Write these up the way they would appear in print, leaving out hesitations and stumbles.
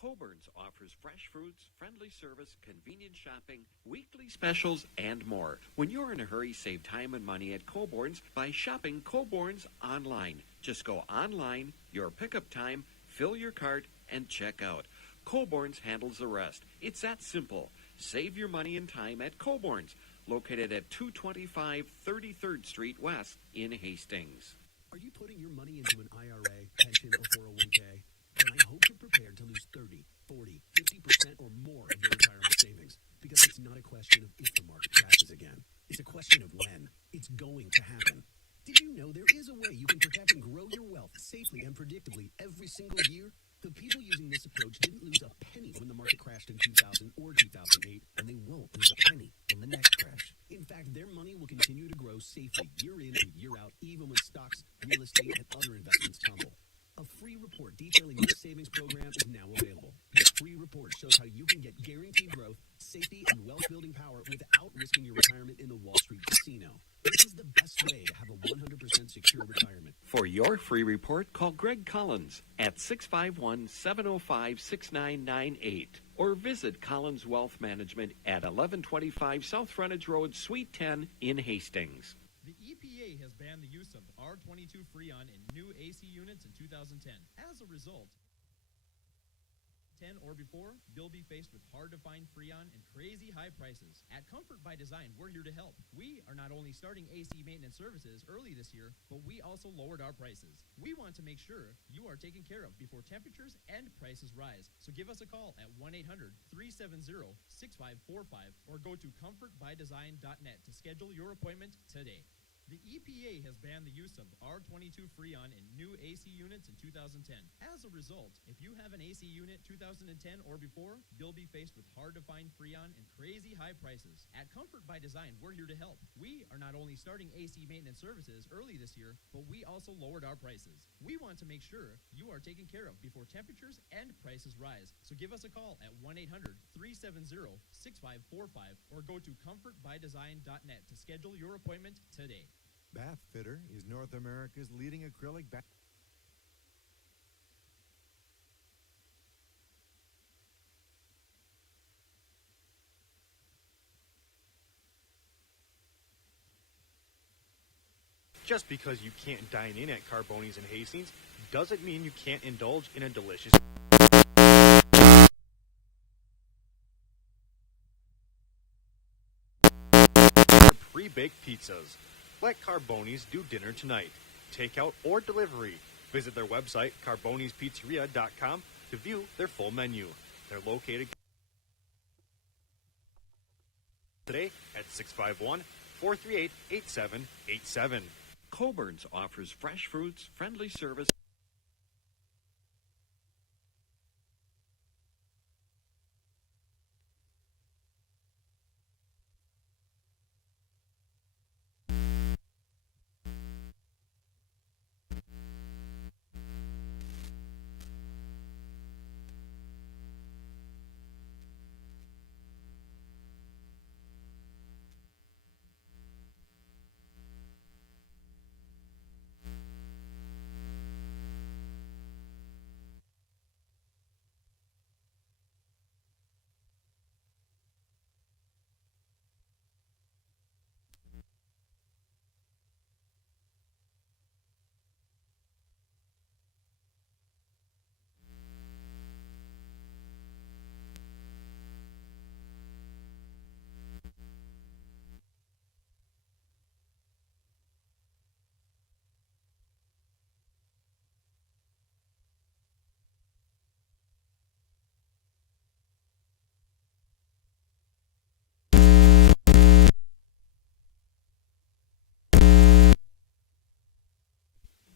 Coburn's offers fresh fruits, friendly service, convenient shopping, weekly specials, and more. When you're in a hurry, save time and money at Coburn's by shopping Coburn's online. Just go online, your pickup time, fill your cart, and check out. Coburn's handles the rest. It's that simple. Save your money and time at Coburn's, located at 225 33rd Street West in Hastings. Are you putting your money into an IRA, pension, or 401k? Then I hope you're prepared to lose 30, 40, 50% or more of your retirement savings, because it's not a question of if the market crashes again. It's a question of when. It's going to happen. Did you know there is a way you can protect and grow your wealth safely and predictably every single year? The people using this approach didn't lose a penny when the market crashed in 2000 or 2008, and they won't lose a penny in the next crash. In fact, their money will continue to grow safely year in and year out, even when stocks, real estate, and other investments tumble. A free report detailing this savings program is now available. This free report shows how you can get guaranteed growth, safety, and wealth-building power without risking your retirement in the Wall Street casino. This is the best way to have a 100% secure retirement. For your free report, call Greg Collins at 651-705-6998 or visit Collins Wealth Management at 1125 South Frontage Road, Suite 10 in Hastings. The EPA has banned the use of R22 Freon in new AC units in 2010. As a result, 10 or before, you'll be faced with hard-to-find Freon and crazy high prices. At Comfort by Design, we're here to help. We are not only starting AC maintenance services early this year, but we also lowered our prices. We want to make sure you are taken care of before temperatures and prices rise. So give us a call at 1-800-370-6545 or go to comfortbydesign.net to schedule your appointment today. The EPA has banned the use of R22 Freon in new AC units in 2010. As a result, if you have an AC unit 2010 or before, you'll be faced with hard-to-find Freon and crazy high prices. At Comfort by Design, we're here to help. We are not only starting AC maintenance services early this year, but we also lowered our prices. We want to make sure you are taken care of before temperatures and prices rise. So give us a call at 1-800-370-6545 or go to comfortbydesign.net to schedule your appointment today. Bath Fitter is North America's leading acrylic bath. Just because you can't dine in at Carboni's in Hastings doesn't mean you can't indulge in a delicious pre-baked pizzas. Let Carboni's do dinner tonight. Takeout or delivery. Visit their website, carbonispizzeria.com, to view their full menu. They're located today at 651-438-8787. Coburn's offers fresh fruits, friendly service.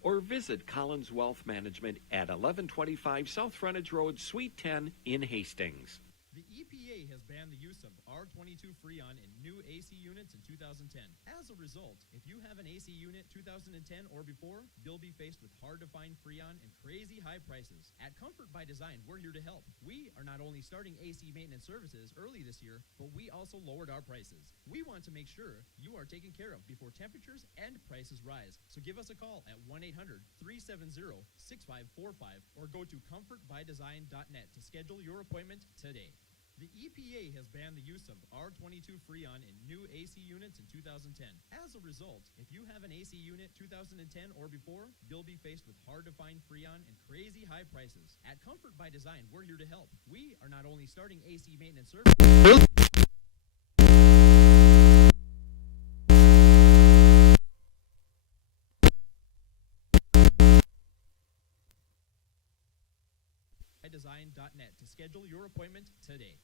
Or visit Collins Wealth Management at 1125 South Frontage Road, Suite 10 in Hastings. The EPA has banned banned the use of R22 Freon in new AC units in 2010. As a result, if you have an AC unit 2010 or before, you'll be faced with hard-to-find Freon and crazy high prices. At Comfort by Design, we're here to help. We are not only starting AC maintenance services early this year, but we also lowered our prices. We want to make sure you are taken care of before temperatures and prices rise. So give us a call at 1-800-370-6545 or go to comfortbydesign.net to schedule your appointment today. The EPA has banned the use of R22 Freon in new AC units in 2010. As a result, if you have an AC unit 2010 or before, you'll be faced with hard-to-find Freon and crazy high prices. At Comfort by Design, we're here to help. We are not only starting AC maintenance services. Design.net to schedule your appointment today.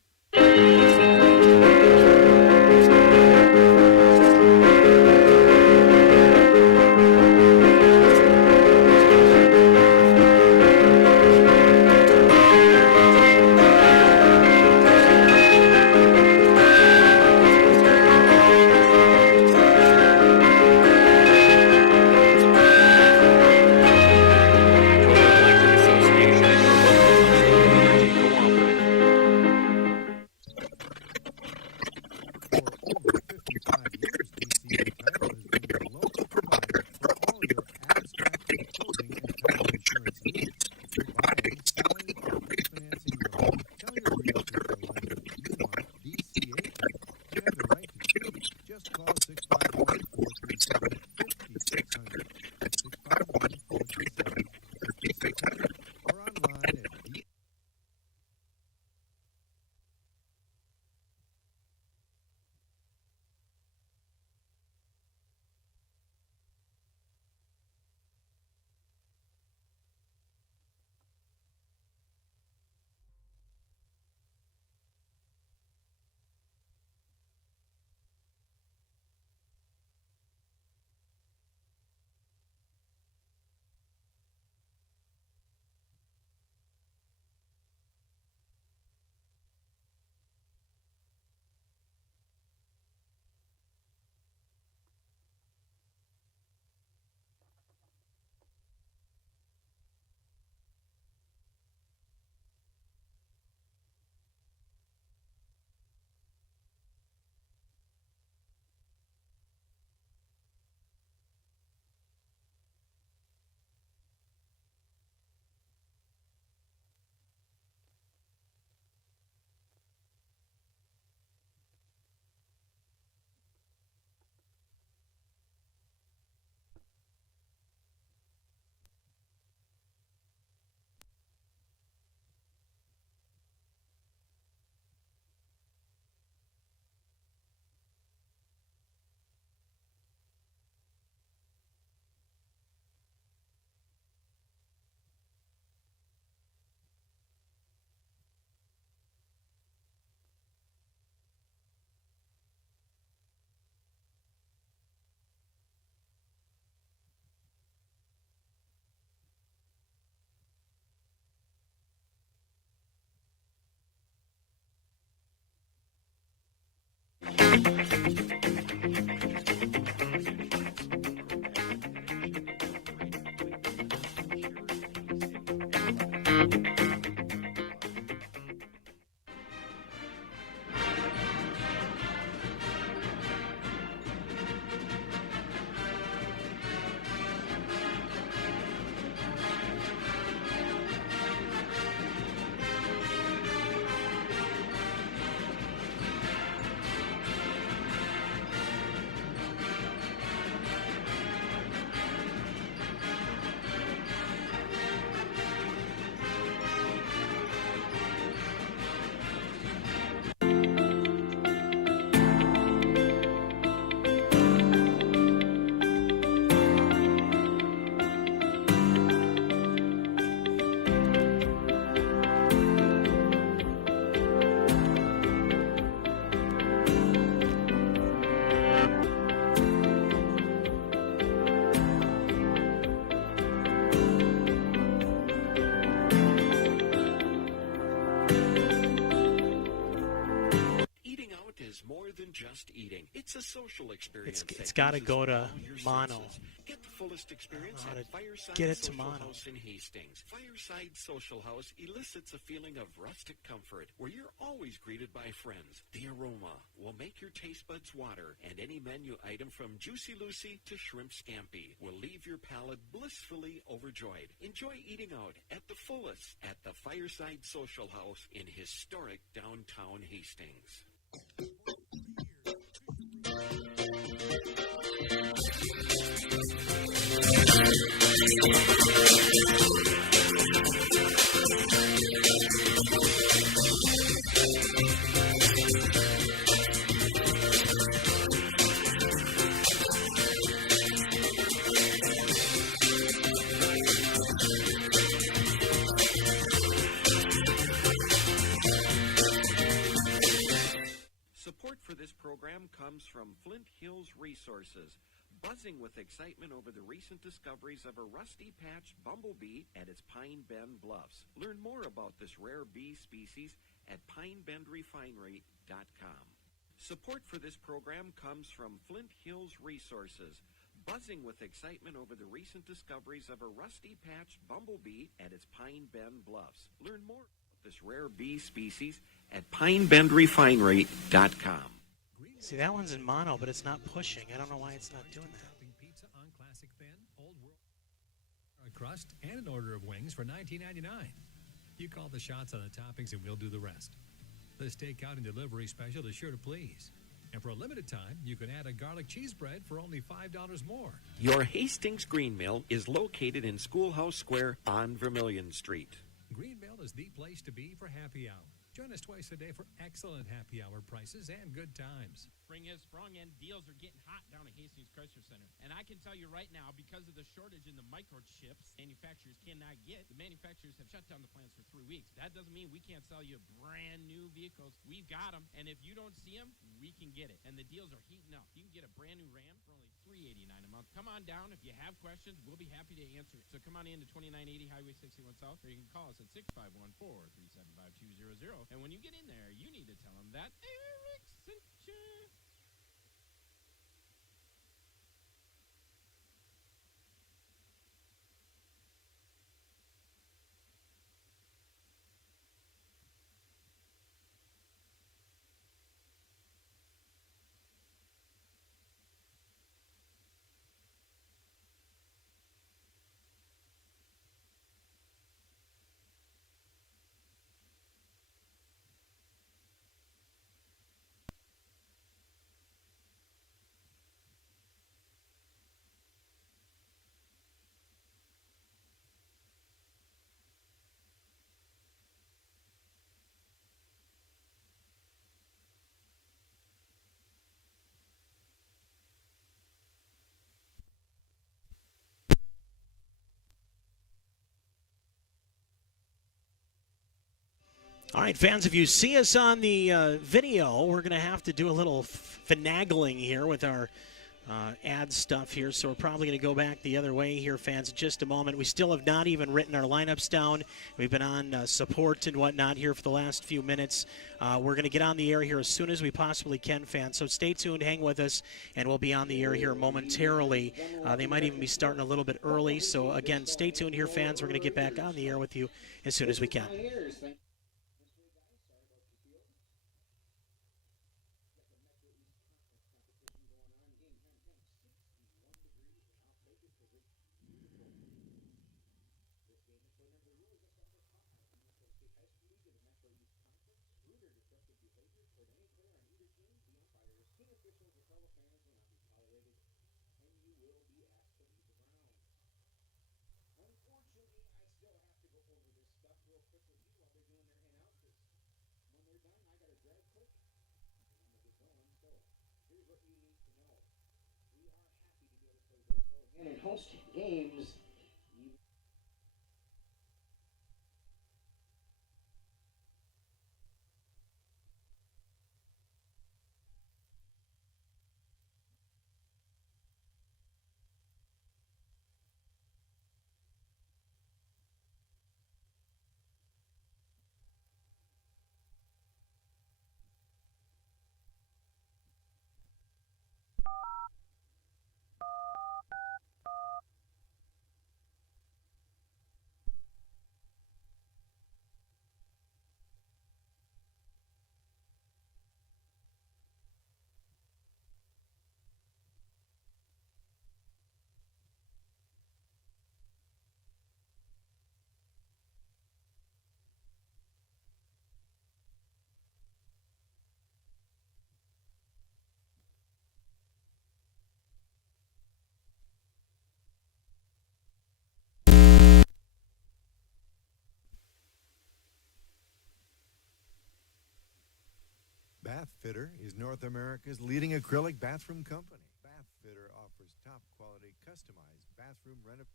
just eating. It's a social experience. It's got to go to mono. Get the fullest experience How to at Fireside get it to Social mono. House in Hastings. Fireside Social House elicits a feeling of rustic comfort where you're always greeted by friends. The aroma will make your taste buds water, and any menu item from Juicy Lucy to Shrimp Scampi will leave your palate blissfully overjoyed. Enjoy eating out at the fullest at the Fireside Social House in historic downtown Hastings. Support for this program comes from Flint Hills Resources, buzzing with excitement over the recent discoveries of a rusty-patched bumblebee at its Pine Bend Bluffs. Learn more about this rare bee species at pinebendrefinery.com. Support for this program comes from Flint Hills Resources, buzzing with excitement over the recent discoveries of a rusty-patched bumblebee at its Pine Bend Bluffs. Learn more about this rare bee species at pinebendrefinery.com. See, that one's in mono, but it's not pushing. I don't know why it's not doing that. Pizza on classic thin, old world crust, and an order of wings for $19.99. You call the shots on the toppings, and we'll do the rest. This takeout and delivery special is sure to please. And for a limited time, you can add a garlic cheese bread for only $5 more. Your Hastings Green Mill is located in Schoolhouse Square on Vermilion Street. Green Mill is the place to be for happy hour. Join us twice a day for excellent happy hour prices and good times. Spring has sprung and deals are getting hot down at Hastings Chrysler Center. And I can tell you right now, because of the shortage in the microchips manufacturers cannot get, the manufacturers have shut down the plants for 3 weeks. That doesn't mean we can't sell you brand new vehicles. We've got them, and if you don't see them, we can get it. And the deals are heating up. You can get a brand new Ram for only $389 a month. Come on down. If you have questions, we'll be happy to answer. So come on in to 2980 Highway 61 South, or you can call us at 651-437-5200. And when you get in there, you need to tell them that Eric sent you. All right, fans, if you see us on the video, we're going to have to do a little finagling here with our ad stuff here, so we're probably going to go back the other way here, fans, in just a moment. We still have not even written our lineups down. We've been on support and whatnot here for the last few minutes. We're going to get on the air here as soon as we possibly can, fans, so stay tuned, hang with us, and we'll be on the air here momentarily. They might even be starting a little bit early, so again, stay tuned here, fans. We're going to get back on the air with you as soon as we can. And host games. Bath Fitter is North America's leading acrylic bathroom company. Bath Fitter offers top quality customized bathroom renovation.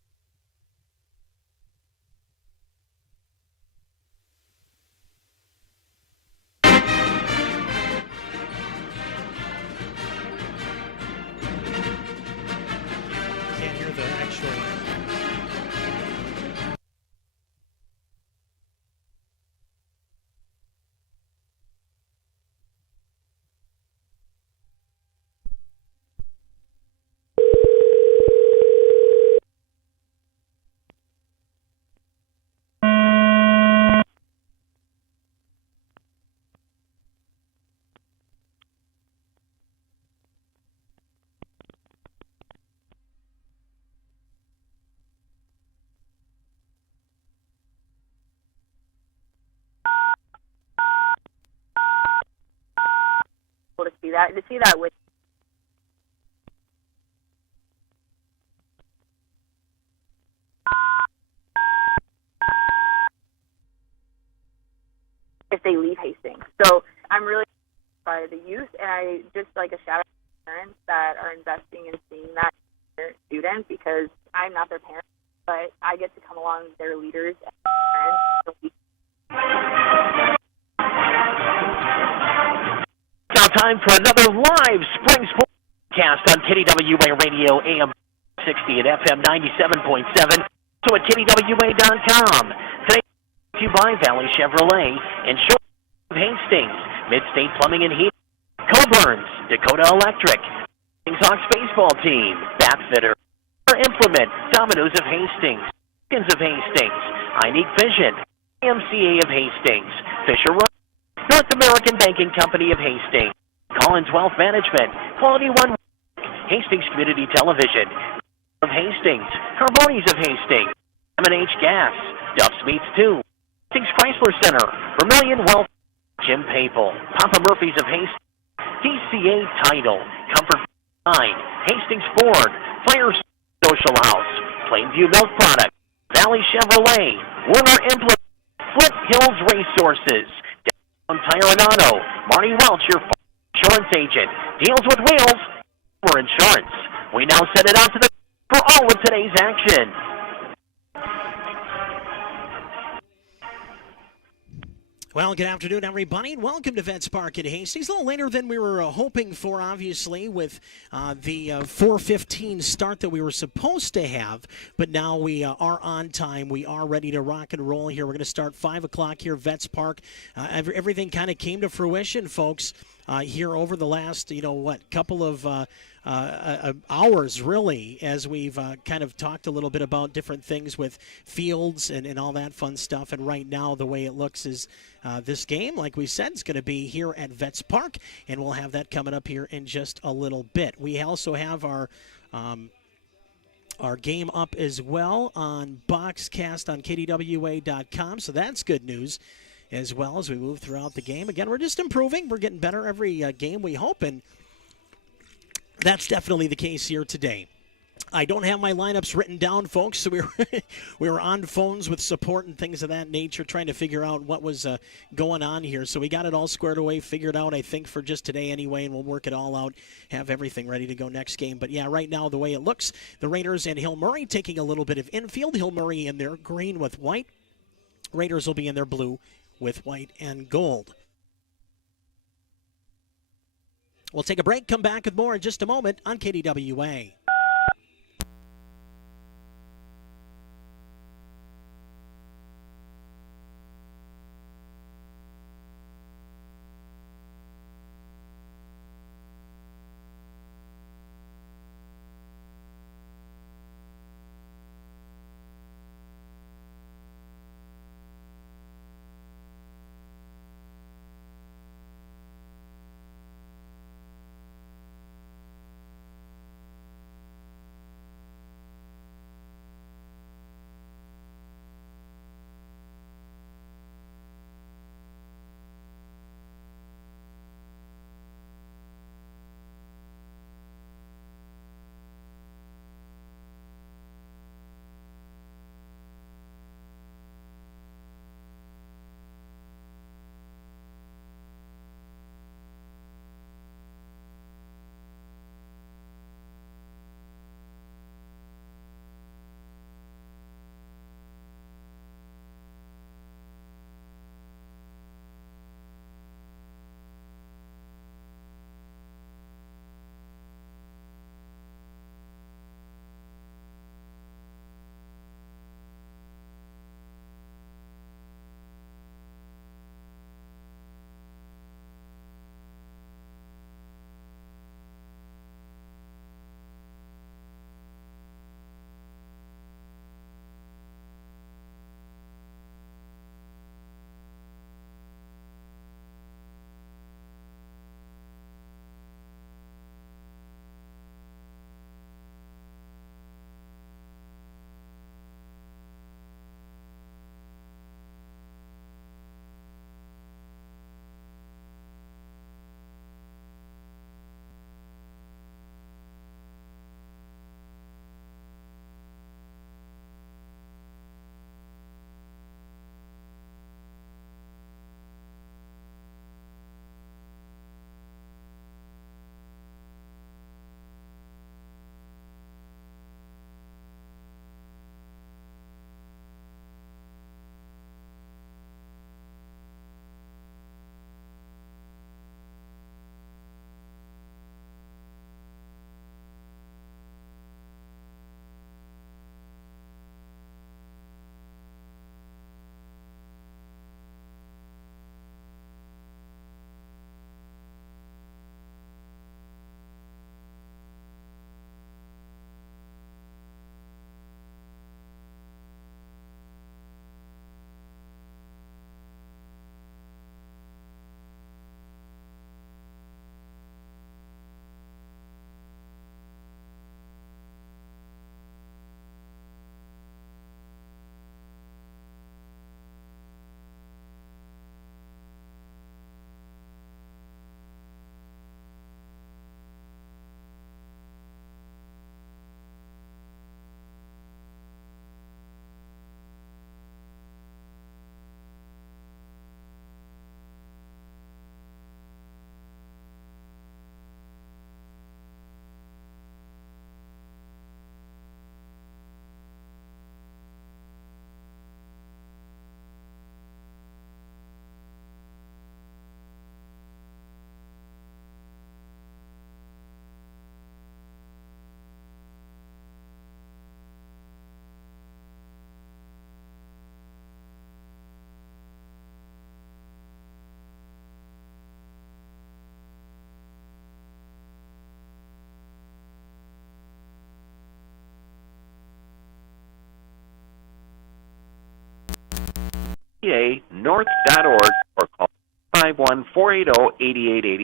Can't hear the actual. To see that with if they leave Hastings. So I'm really by the youth, and I just like a shout out to parents that are investing in seeing that in their students, because I'm not their parent, but I get to come along with their leaders and friends. Now time for another live spring sports cast on KDWA Radio AM 60 and FM 97.7. So at KDWA.com. Today, brought to you by Valley Chevrolet and Short of Hastings, Mid-State Plumbing and Heating, Coburn's, Dakota Electric, Hastings Hawks baseball team, Bath Fitter, Implement, Domino's of Hastings, Skins of Hastings, Unique Vision, AMCA of Hastings, Fisher Run, North American Banking Company of Hastings, Collins Wealth Management, Quality One, Hastings Community Television of Hastings, Carboni's of Hastings, M&H Gas, Duff's Meats 2, Hastings Chrysler Center, Vermilion Wealth, Jim Papel, Papa Murphy's of Hastings, DCA Title, Comfort 9, Hastings Ford, Fire Social House, Plainview Milk Products, Valley Chevrolet, Werner Implement, Flint Hills Resources, Tire and Auto, Marty Welch, your insurance agent, deals with wheels for insurance. We now send it out to the for all of today's action. Well, good afternoon, everybody, and welcome to Vets Park at Hastings. A little later than we were hoping for, obviously, with the 4:15 start that we were supposed to have, but now we are on time. We are ready to rock and roll here. We're going to start 5 o'clock here, Vets Park. Everything kind of came to fruition, folks, here over the last, couple of hours, really, as we've kind of talked a little bit about different things with fields and all that fun stuff. And right now, the way it looks is this game, like we said, is going to be here at Vets Park, and we'll have that coming up here in just a little bit. We also have our game up as well on Boxcast on KDWA.com, so that's good news as well as we move throughout the game. Again, we're just improving. We're getting better every game, we hope, and that's definitely the case here today. I don't have my lineups written down, folks, so we were on phones with support and things of that nature trying to figure out what was going on here. So we got it all squared away, figured out, I think, for just today anyway, and we'll work it all out, have everything ready to go next game. But, yeah, right now, the way it looks, the Raiders and Hill Murray taking a little bit of infield. Hill Murray in their green with white. Raiders will be in their blue with white and gold. We'll take a break, come back with more in just a moment on KDWA. north.org or call 51480-8880.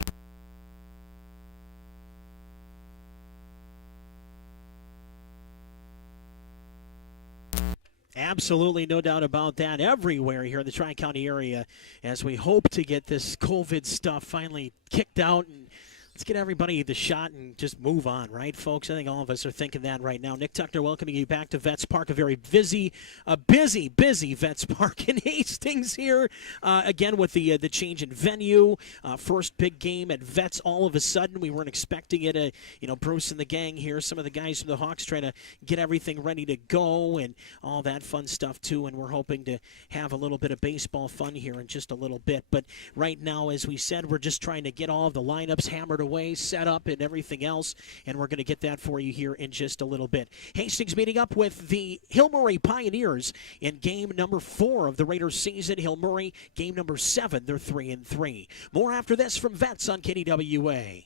Absolutely, no doubt about that. Everywhere here in the Tri-County area, as we hope to get this COVID stuff finally kicked out and let's get everybody the shot and just move on, right, folks? I think all of us are thinking that right now. Nick Tuckner welcoming you back to Vets Park, a very busy Vets Park in Hastings here. Again, with the change in venue, first big game at Vets all of a sudden. We weren't expecting it. Bruce and the gang here, some of the guys from the Hawks trying to get everything ready to go and all that fun stuff, too. And we're hoping to have a little bit of baseball fun here in just a little bit. But right now, as we said, we're just trying to get all of the lineups hammered away, set up, and everything else, and we're going to get that for you here in just a little bit. Hastings meeting up with the Hill Murray Pioneers in game number 4 of the Raiders season. Hill Murray, game number 7, they're 3-3. More after this from Vets on KDWA.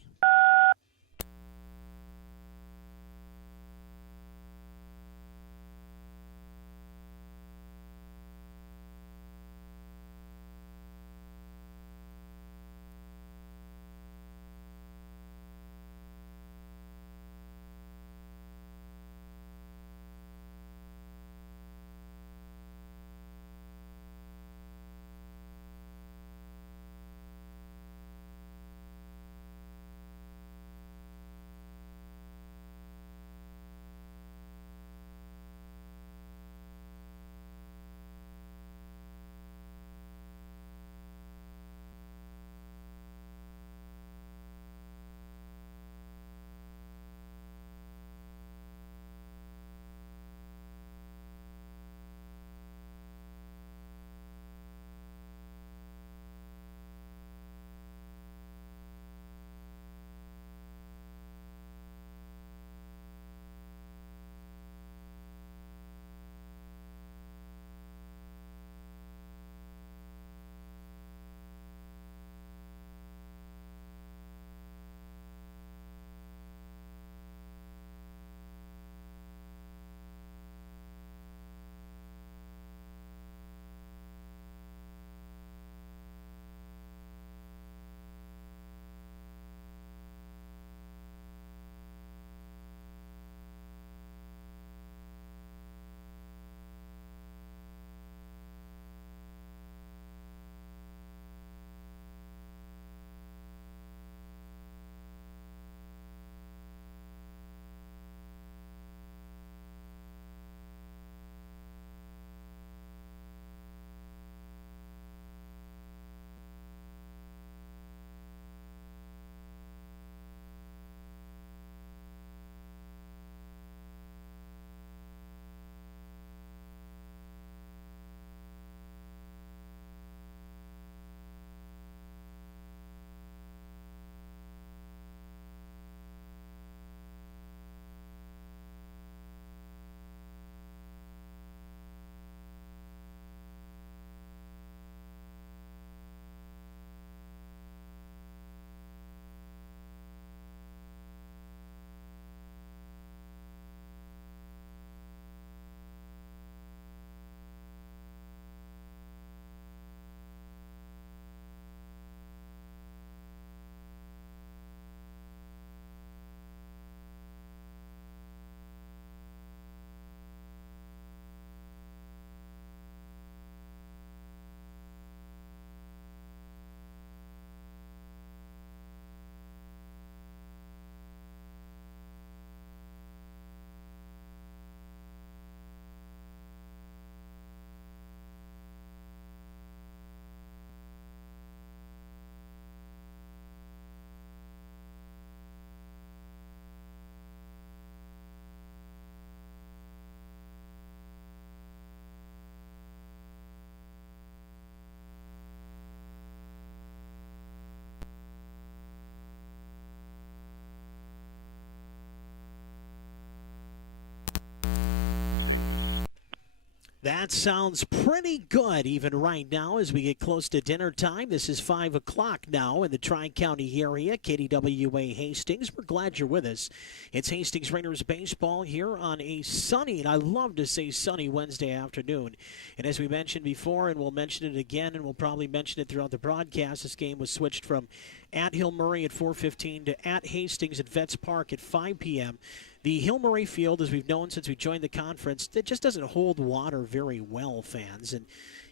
That sounds pretty good even right now as we get close to dinner time. This is 5 o'clock now in the Tri-County area, KDWA Hastings. We're glad you're with us. It's Hastings Raiders baseball here on a sunny, and I love to say sunny, Wednesday afternoon. And as we mentioned before, and we'll mention it again, and we'll probably mention it throughout the broadcast, this game was switched from at Hill Murray at 4:15 to at Hastings at Vets Park at 5 p.m. The Hill Murray Field, as we've known since we joined the conference, it just doesn't hold water very well, fans. And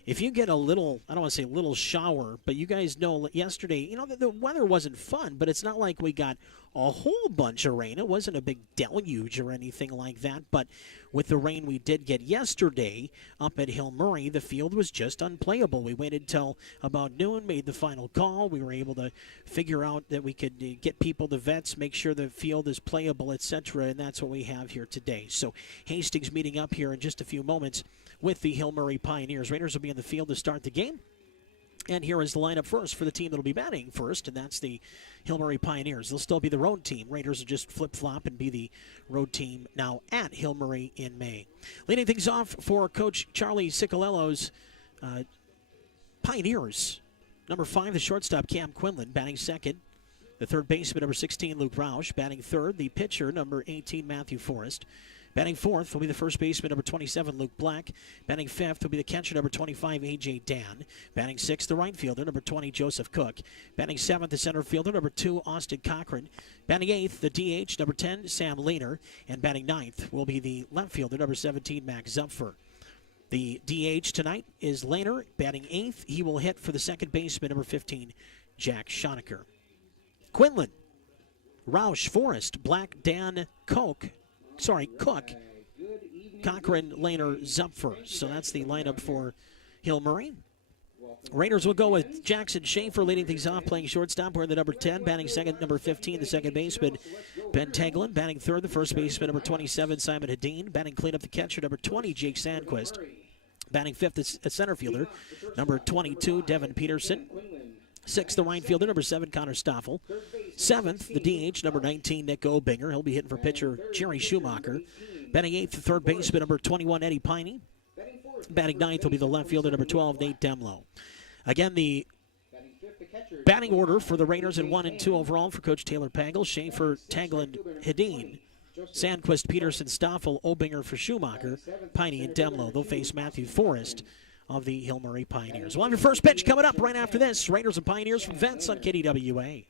if you get a little, I don't want to say little shower, but you guys know yesterday, the weather wasn't fun, but it's not like we got a whole bunch of rain. It wasn't a big deluge or anything like that, but with the rain we did get yesterday up at Hill Murray, the field was just unplayable. We waited till about noon, made the final call. We were able to figure out that we could get people to Vets, make sure the field is playable, etc., and that's what we have here today. So Hastings meeting up here in just a few moments with the Hill Murray Pioneers. Raiders will be in the field to start the game. And here is the lineup first for the team that will be batting first, and that's the Hill Murray Pioneers. They'll still be the road team. Raiders will just flip-flop and be the road team now at Hill Murray in May. Leading things off for Coach Charlie Ciccolello's Pioneers. Number 5, the shortstop, Cam Quinlan, batting second. The third baseman, number 16, Luke Roush, batting third. The pitcher, number 18, Matthew Forrest. Batting fourth will be the first baseman, number 27, Luke Black. Batting fifth will be the catcher, number 25, A.J. Dan. Batting sixth, the right fielder, number 20, Joseph Cook. Batting seventh, the center fielder, number 2, Austin Cochran. Batting eighth, the DH, number 10, Sam Lehner. And batting ninth will be the left fielder, number 17, Max Zupfer. The DH tonight is Lehner. Batting eighth, he will hit for the second baseman, number 15, Jack Schonecker. Quinlan, Roush, Forrest, Black, Dan, Cook, Cochran, Lehner, Zupfer. So that's the lineup for Hill Murray. Raiders will go with Jackson Schaefer leading things off, playing shortstop, wearing the number 10. Batting second, number 15, the second baseman, Ben Teglin. Batting third, the first baseman, number 27, Simon Hedin. Batting cleanup, the catcher, number 20, Jake Sandquist. Batting fifth, the center fielder, number 22, Devin Peterson. Sixth, the right fielder, number 7, Connor Stoffel. Seventh, the DH, number 19, Nick Obinger. He'll be hitting for pitcher Jerry Schumacher. Batting eighth, the third baseman, number 21, Eddie Piney. Batting ninth will be the left fielder, number 12, Nate Demlow. Again, the batting order for the Raiders at 1 and 2 overall for Coach Taylor Pagel. Schaefer, Teglin, Hedin, Sandquist, Peterson, Stoffel, Obinger for Schumacher, Piney, and Demlow. They'll face Matthew Forrest of the Hill Murray Pioneers. We'll have your first pitch coming up right after this. Raiders and Pioneers from Vets on KDWA.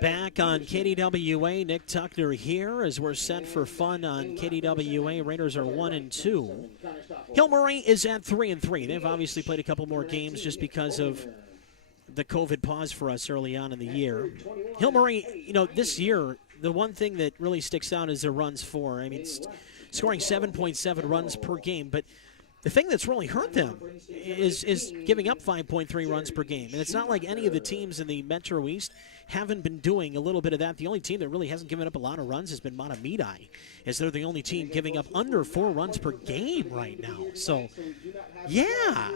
Back on KDWA, Nick Tuckner here as we're set for fun on KDWA. Raiders are 1 and 2. Hill Murray is at 3 and 3. They've obviously played a couple more games just because of the COVID pause for us early on in the year. Hill Murray, this year, the one thing that really sticks out is their runs for. I mean, scoring 7.7 runs per game, but the thing that's really hurt them is giving up 5.3 runs per game. And it's not like any of the teams in the Metro East haven't been doing a little bit of that. The only team that really hasn't given up a lot of runs has been Matamidi, as they're the only team giving up under 4 runs per game right now. So, yeah,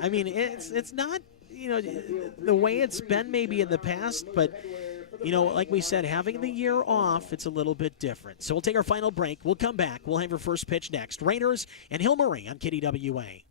I mean, it's not, the way it's been maybe in the past, but, like we said, having the year off, it's a little bit different. So we'll take our final break. We'll come back. We'll have your first pitch next. Raiders and Hill Murray on KDWA.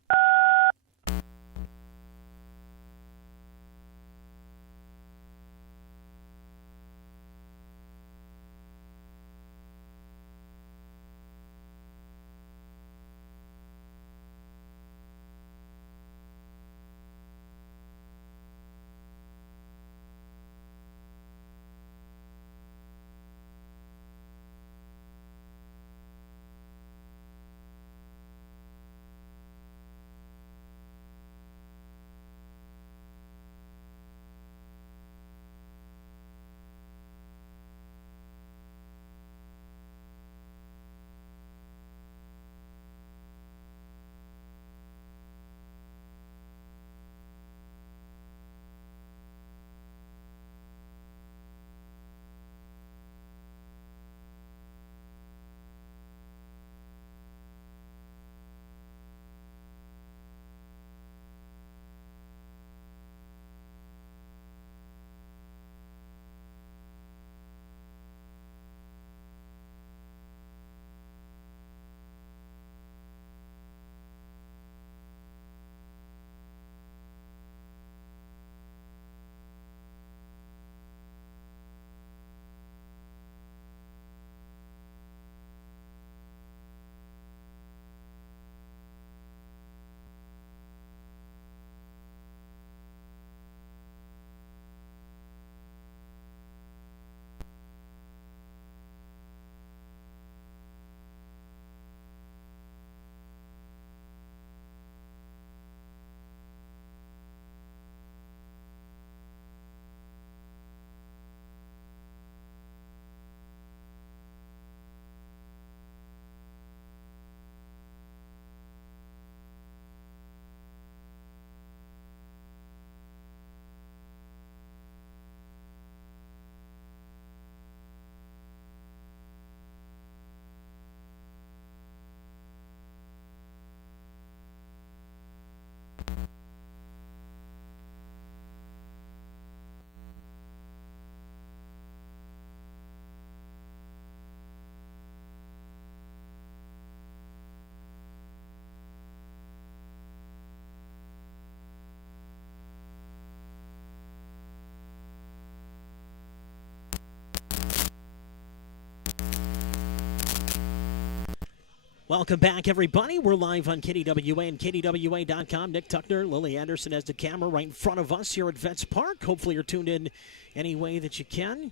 Welcome back, everybody. We're live on KDWA and KDWA.com. Nick Tuckner, Lily Anderson has the camera right in front of us here at Vets Park. Hopefully you're tuned in any way that you can.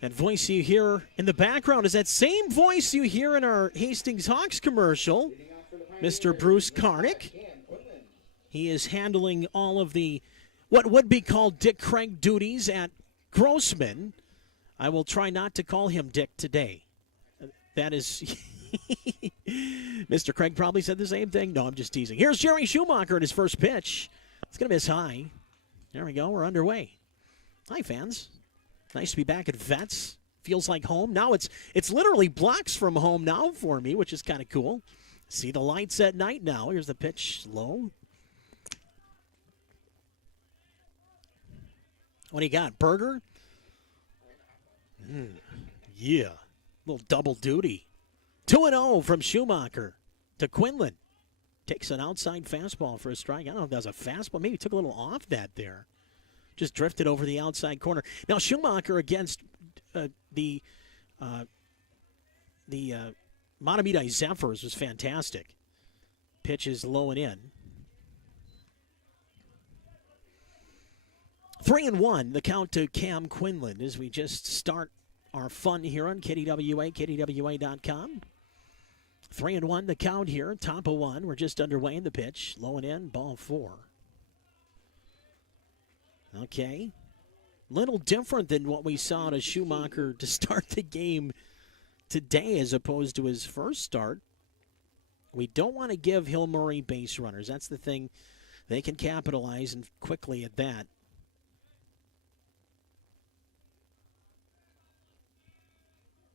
That voice you hear in the background is that same voice you hear in our Hastings Hawks commercial, Mr. Bruce Karnick. He is handling all of the what would be called Dick Craig duties at Grossman. I will try not to call him Dick today. That is... Mr. Craig probably said the same thing. No, I'm just teasing. Here's Jerry Schumacher at his first pitch. It's going to miss high. There we go. We're underway. Hi, fans. Nice to be back at Vets. Feels like home. Now it's literally blocks from home now for me, which is kind of cool. See the lights at night now. Here's the pitch low. What do you got? Burger? Yeah. Little double duty. 2-0 from Schumacher to Quinlan. Takes an outside fastball for a strike. I don't know if that was a fastball. Maybe took a little off that there. Just drifted over the outside corner. Now Schumacher against the Matamidi Zephyrs was fantastic. Pitch is low and in. 3-1, the count to Cam Quinlan as we just start our fun here on KDWA, KDWA.com. 3-1, the count here, top of one. We're just underway in the pitch. Low and in, ball 4. Okay. Little different than what we saw to Schumacher to start the game today as opposed to his first start. We don't want to give Hill Murray base runners. That's the thing. They can capitalize and quickly at that.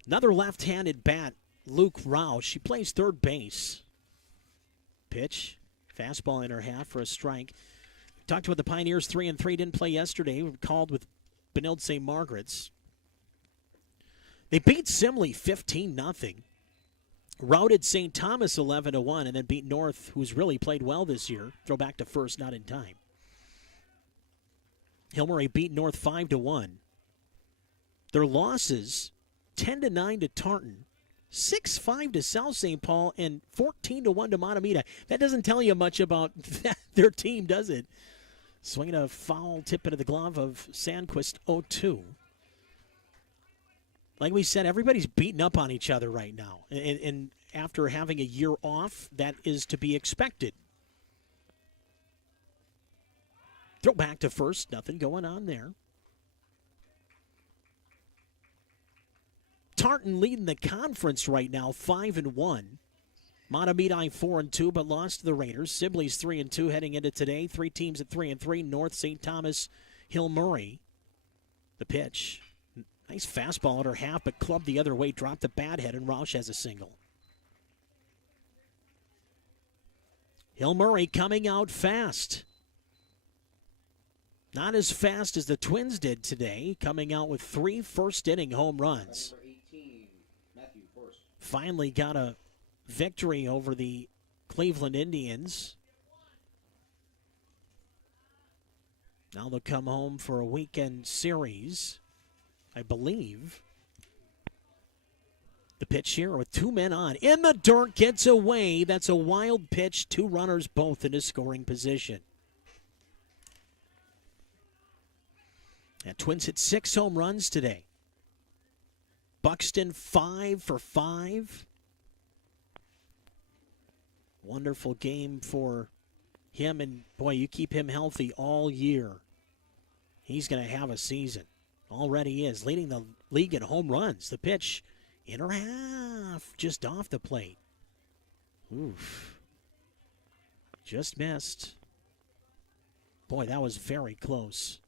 Another left-handed bat, Luke Roush. He plays third base. Pitch. Fastball in her half for a strike. Talked about the Pioneers 3-3. Didn't play yesterday. We were called with Benilde St. Margaret's. They beat Simley 15-0. Routed St. Thomas 11-1. And then beat North, who's really played well this year. Throw back to first, not in time. Hill Murray beat North 5-1. Their losses... 10-9 to Tartan, 6-5 to South St. Paul, and 14-1 to Matamita. That doesn't tell you much about their team, does it? Swinging a foul tip into the glove of Sandquist, 0-2. Like we said, everybody's beating up on each other right now. And after having a year off, that is to be expected. Throw back to first, nothing going on there. Tartan leading the conference right now, 5-1. Matamidi 4-2, but lost to the Raiders. Sibley's 3-2 heading into today. 3 teams at 3-3. North, St. Thomas, Hill Murray. The pitch. Nice fastball at her half, but clubbed the other way. Dropped the bat head, and Roush has a single. Hill Murray coming out fast. Not as fast as the Twins did today, coming out with 3 first-inning home runs. Finally got a victory over the Cleveland Indians. Now they'll come home for a weekend series, I believe. The pitch here with 2 men on. In the dirt, gets away. That's a wild pitch. 2 runners both in a scoring position. And Twins hit 6 home runs today. Buxton 5 for 5. Wonderful game for him, and boy, you keep him healthy all year. He's going to have a season. Already is, leading the league in home runs. The pitch in her half, just off the plate. Oof. Just missed. Boy, that was very close.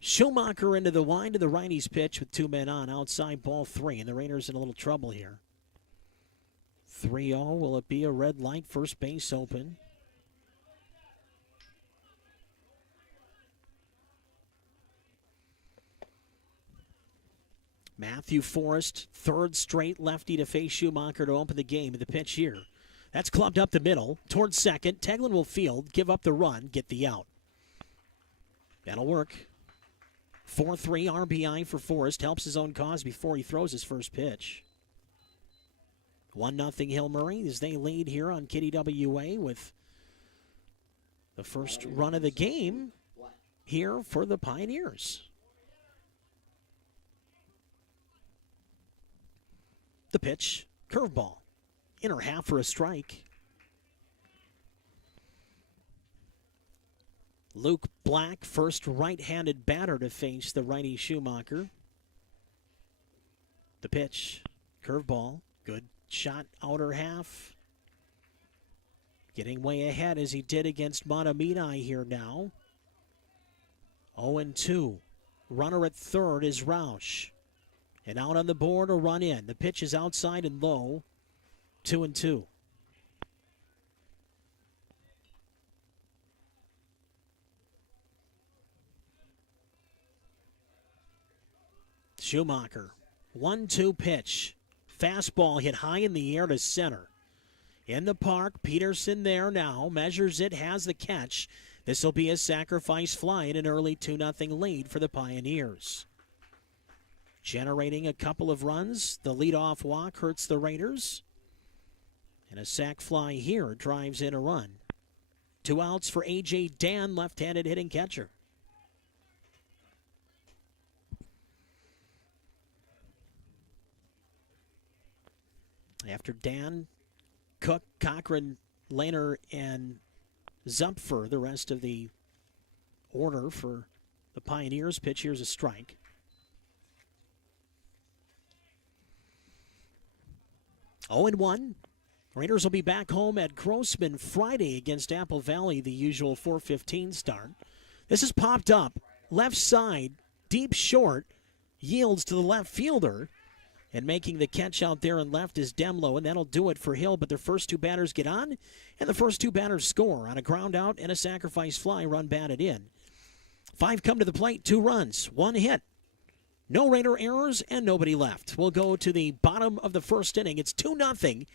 Schumacher into the wind of the righty's pitch with 2 men on. Outside, ball 3, and the Raiders in a little trouble here. 3-0. Will it be a red light? First base open. Matthew Forrest, third straight lefty to face Schumacher to open the game. The pitch here. That's clubbed up the middle. Towards second. Teglin will field, give up the run, get the out. That'll work. 4-3 RBI for Forrest. Helps his own cause before he throws his first pitch. 1-0 Hill Murray as they lead here on KDWA with the first run of the game here for the Pioneers. The pitch, curveball, inner half for a strike. Luke Black, first right-handed batter to face the righty Schumacher. The pitch, curveball, good shot, outer half. Getting way ahead as he did against Montemita here now. 0-2. Runner at third is Roush. And out on the board, a run in. The pitch is outside and low. 2-2. Schumacher. 1-2 pitch. Fastball hit high in the air to center. In the park, Peterson there now. Measures it, has the catch. This will be a sacrifice fly in an early 2-0 lead for the Pioneers. Generating a couple of runs. The leadoff walk hurts the Raiders. And a sac fly here drives in a run. 2 outs for A.J. Dan, left-handed hitting catcher. After Dan, Cook, Cochran, Lehner, and Zupfer, the rest of the order for the Pioneers. Pitch here's a strike. Oh and 1. Raiders will be back home at Grossman Friday against Apple Valley, the usual 4:15 start. This is popped up. Left side, deep short, yields to the left fielder. And making the catch out there and left is Demlo, and that'll do it for Hill. But their first 2 batters get on, and the first 2 batters score on a ground out and a sacrifice fly run batted in. 5 come to the plate, 2 runs, 1 hit. No Raider errors and nobody left. We'll go to the bottom of the first inning. It's 2-0.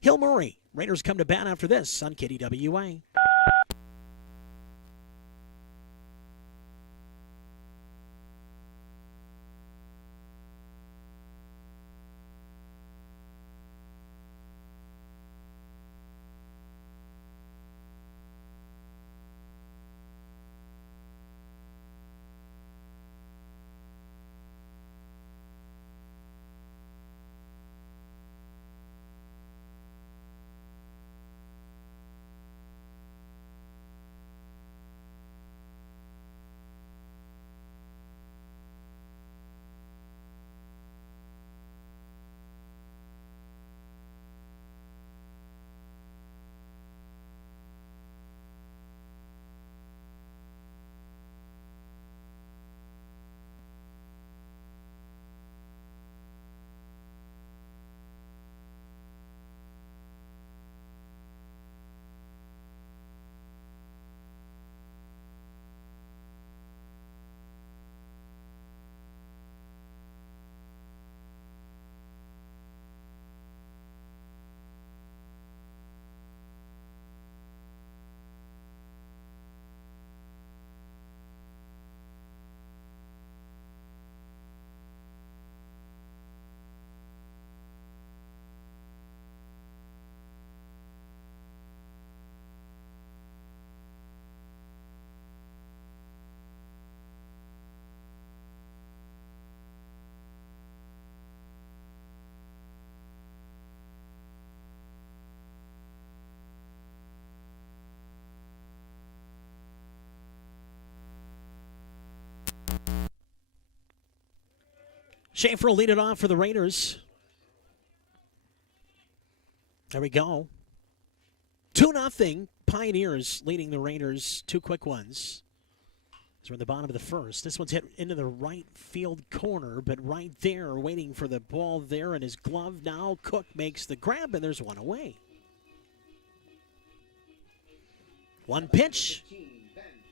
Hill Murray. Raiders come to bat after this on KDWA. Schaefer will lead it off for the Raiders. There we go. 2-0. Pioneers leading the Raiders. 2 quick ones. So we're at the bottom of the first. This one's hit into the right field corner, but right there, waiting for the ball there in his glove now. Cook makes the grab, and there's one away. 1 pitch,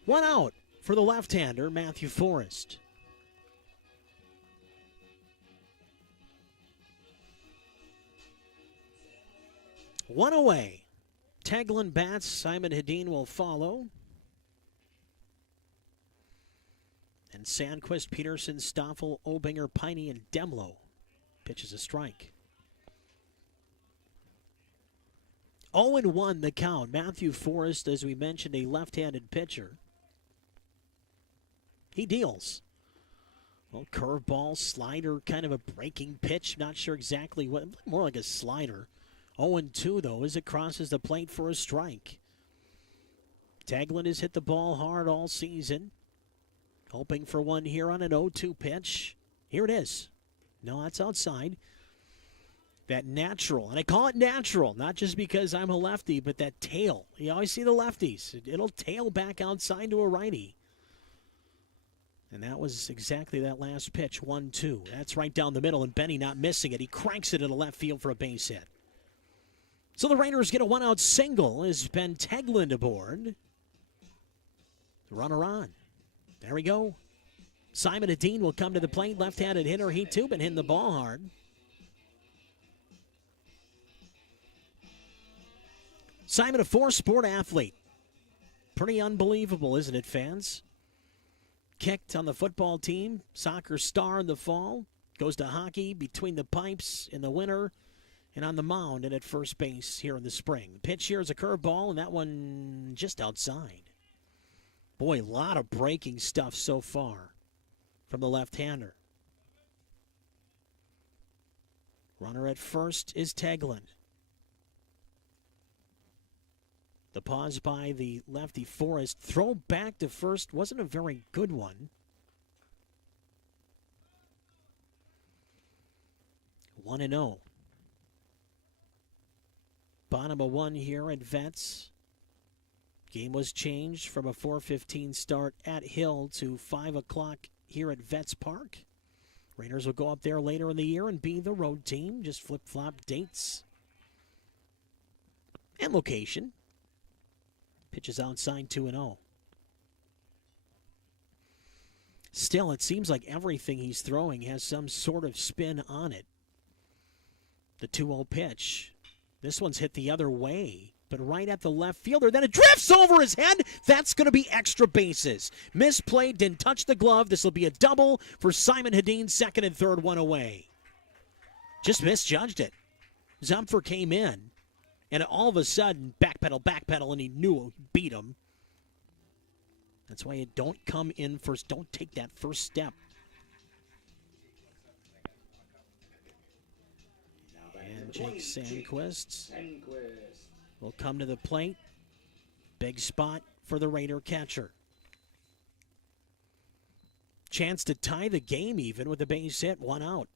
1 out for the left-hander, Matthew Forrest. One away. Teglin bats. Simon Hedin will follow. And Sandquist, Peterson, Stoffel, Obinger, Piney, and Demlo. Pitches a strike. 0-1 the count. Matthew Forrest, as we mentioned, a left-handed pitcher. He deals. Well, curveball, slider, kind of a breaking pitch. Not sure exactly what. More like a slider. 0-2, though, as it crosses the plate for a strike. Taglin has hit the ball hard all season. Hoping for one here on an 0-2 pitch. Here it is. No, that's outside. That natural, and I call it natural, not just because I'm a lefty, but that tail. You always see the lefties. It'll tail back outside to a righty. And that was exactly that last pitch, 1-2. That's right down the middle, and Benny not missing it. He cranks it into left field for a base hit. So the Raiders get a one-out single as Ben Teglin aboard. The runner on. There we go. Simon Hedin will come to the plate. Left-handed hitter. He, too, been hitting the ball hard. Simon, a four-sport athlete. Pretty unbelievable, isn't it, fans? Kicked on the football team. Soccer star in the fall. Goes to hockey between the pipes in the winter. And on the mound and at first base here in the spring. Pitch here is a curveball, and that one just outside. Boy, a lot of breaking stuff so far from the left-hander. Runner at first is Teglin. The pause by the lefty Forrest. Throw back to first wasn't a very good one. 1-0. Bottom of one here at Vets. Game was changed from a 4:15 start at Hill to 5 o'clock here at Vets Park. Raiders will go up there later in the year and be the road team. Just flip-flop dates and location. Pitches outside 2-0. Still, it seems like everything he's throwing has some sort of spin on it. The 2-0 pitch. This one's hit the other way, but right at the left fielder. Then it drifts over his head. That's going to be extra bases. Misplayed, didn't touch the glove. This will be a double for Simon Hedin, second and third, one away. Just misjudged it. Zumpfer came in, and all of a sudden, backpedal, and he knew he beat him. That's why you don't come in first. Don't take that first step. And Jake Sandquist will come to the plate. Big spot for the Raider catcher. Chance to tie the game even with a base hit, one out.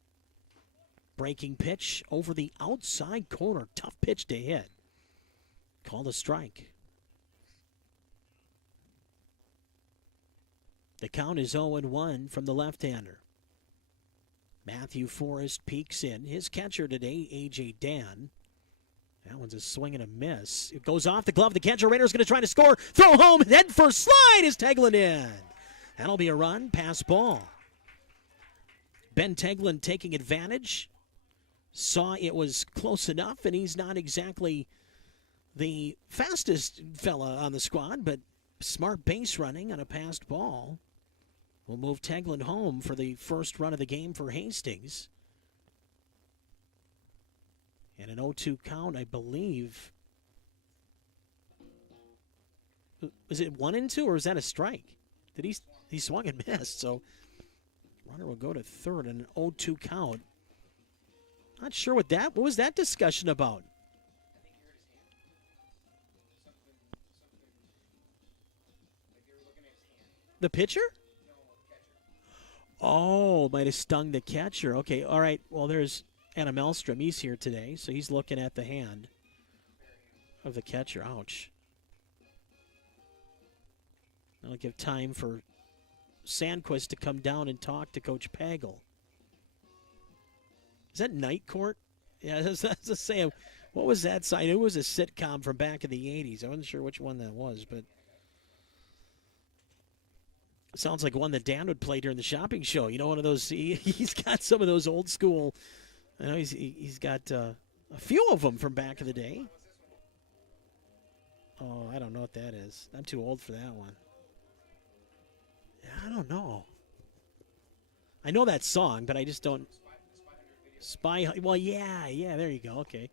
Breaking pitch over the outside corner. Tough pitch to hit. Called a strike. The count is 0-1 from the left-hander. Matthew Forrest peeks in. His catcher today, A.J. Dan. That one's a swing and a miss. It goes off the glove. The catcher, Raiders going to try to score. Throw home. Head first slide is Teglin in. That'll be a run. Pass ball. Ben Teglin taking advantage. Saw it was close enough, and he's not exactly the fastest fella on the squad, but smart base running on a passed ball will move Teglin home for the first run of the game for Hastings. And an 0-2 count, I believe. Was it 1-2, or is that a strike? Did he swung and missed, so runner will go to third and an 0-2 count. Not sure what was that discussion about? The pitcher? Oh, might have stung the catcher. Okay, all right. Well, there's Anna Melstrom. He's here today, so he's looking at the hand of the catcher. Ouch. I'll give time for Sandquist to come down and talk to Coach Pagel. Is that Night Court? Yeah, I was to say, what was that sign? It was a sitcom from back in the 80s. I wasn't sure which one that was, but it sounds like one that Dan would play during the shopping show. You know, one of those, he's got some of those old school, I know he's got a few of them from back in the day. Oh, I don't know what that is. I'm too old for that one. I don't know. I know that song, but I just don't. Spy. Well, yeah, there you go. Okay.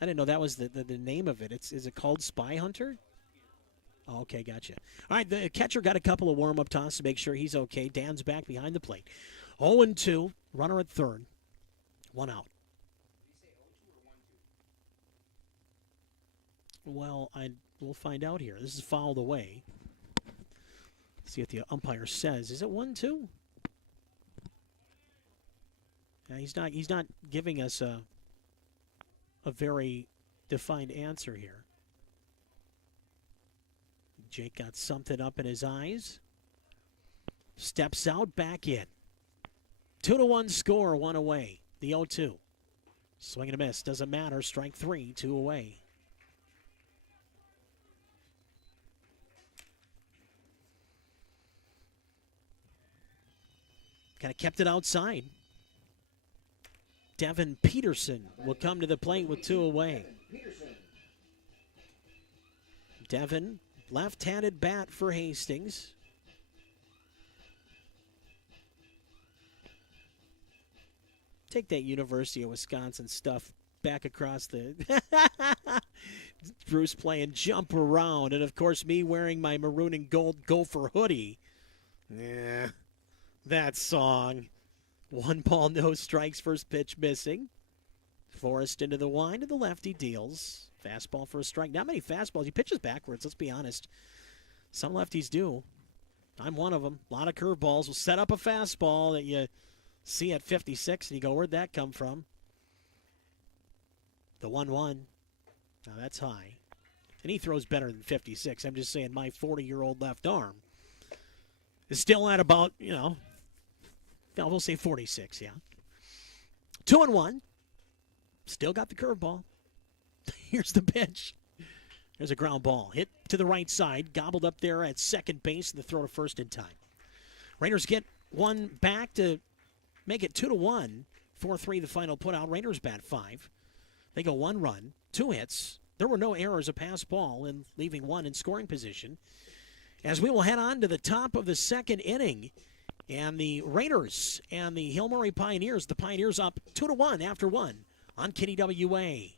I didn't know that was the name of it. Is it called Spy Hunter? Oh, okay, gotcha. All right, the catcher got a couple of warm-up tosses to make sure he's okay. Dan's back behind the plate. 0-2, runner at third. 1 out. Well, we'll find out here. This is fouled away. See what the umpire says. Is it 1-2? Yeah, he's not giving us a very defined answer here. Jake got something up in his eyes. Steps out, back in. 2-1 score, 1 away. The 0-2. Swing and a miss. Doesn't matter. Strike 3, 2 away. Kind of kept it outside. Devin Peterson will come to the plate with 2 away. Devin, left-handed bat for Hastings. Take that University of Wisconsin stuff back across the... Bruce playing jump around. And, of course, me wearing my maroon and gold Gopher hoodie. Yeah, that song. 1 ball, no strikes, first pitch missing. Forrest into the wind, to the left, he deals. Fastball for a strike. Not many fastballs. He pitches backwards, let's be honest. Some lefties do. I'm one of them. A lot of curveballs will set up a fastball that you see at 56, and you go, where'd that come from? The 1-1. Now that's high. And he throws better than 56. I'm just saying my 40-year-old left arm is still at about, we'll say 46, yeah. 2-1. Still got the curveball. Here's the pitch. There's a ground ball. Hit to the right side. Gobbled up there at second base, and the throw to first in time. Raiders get one back to make it 2-1. 4-3 the final putout. Raiders bat 5. They go 1 run, 2 hits. There were no errors, a pass ball, and leaving 1 in scoring position. As we will head on to the top of the second inning. And the Raiders and the Hill Murray Pioneers, the Pioneers up 2-1 after 1 on Kitty WA.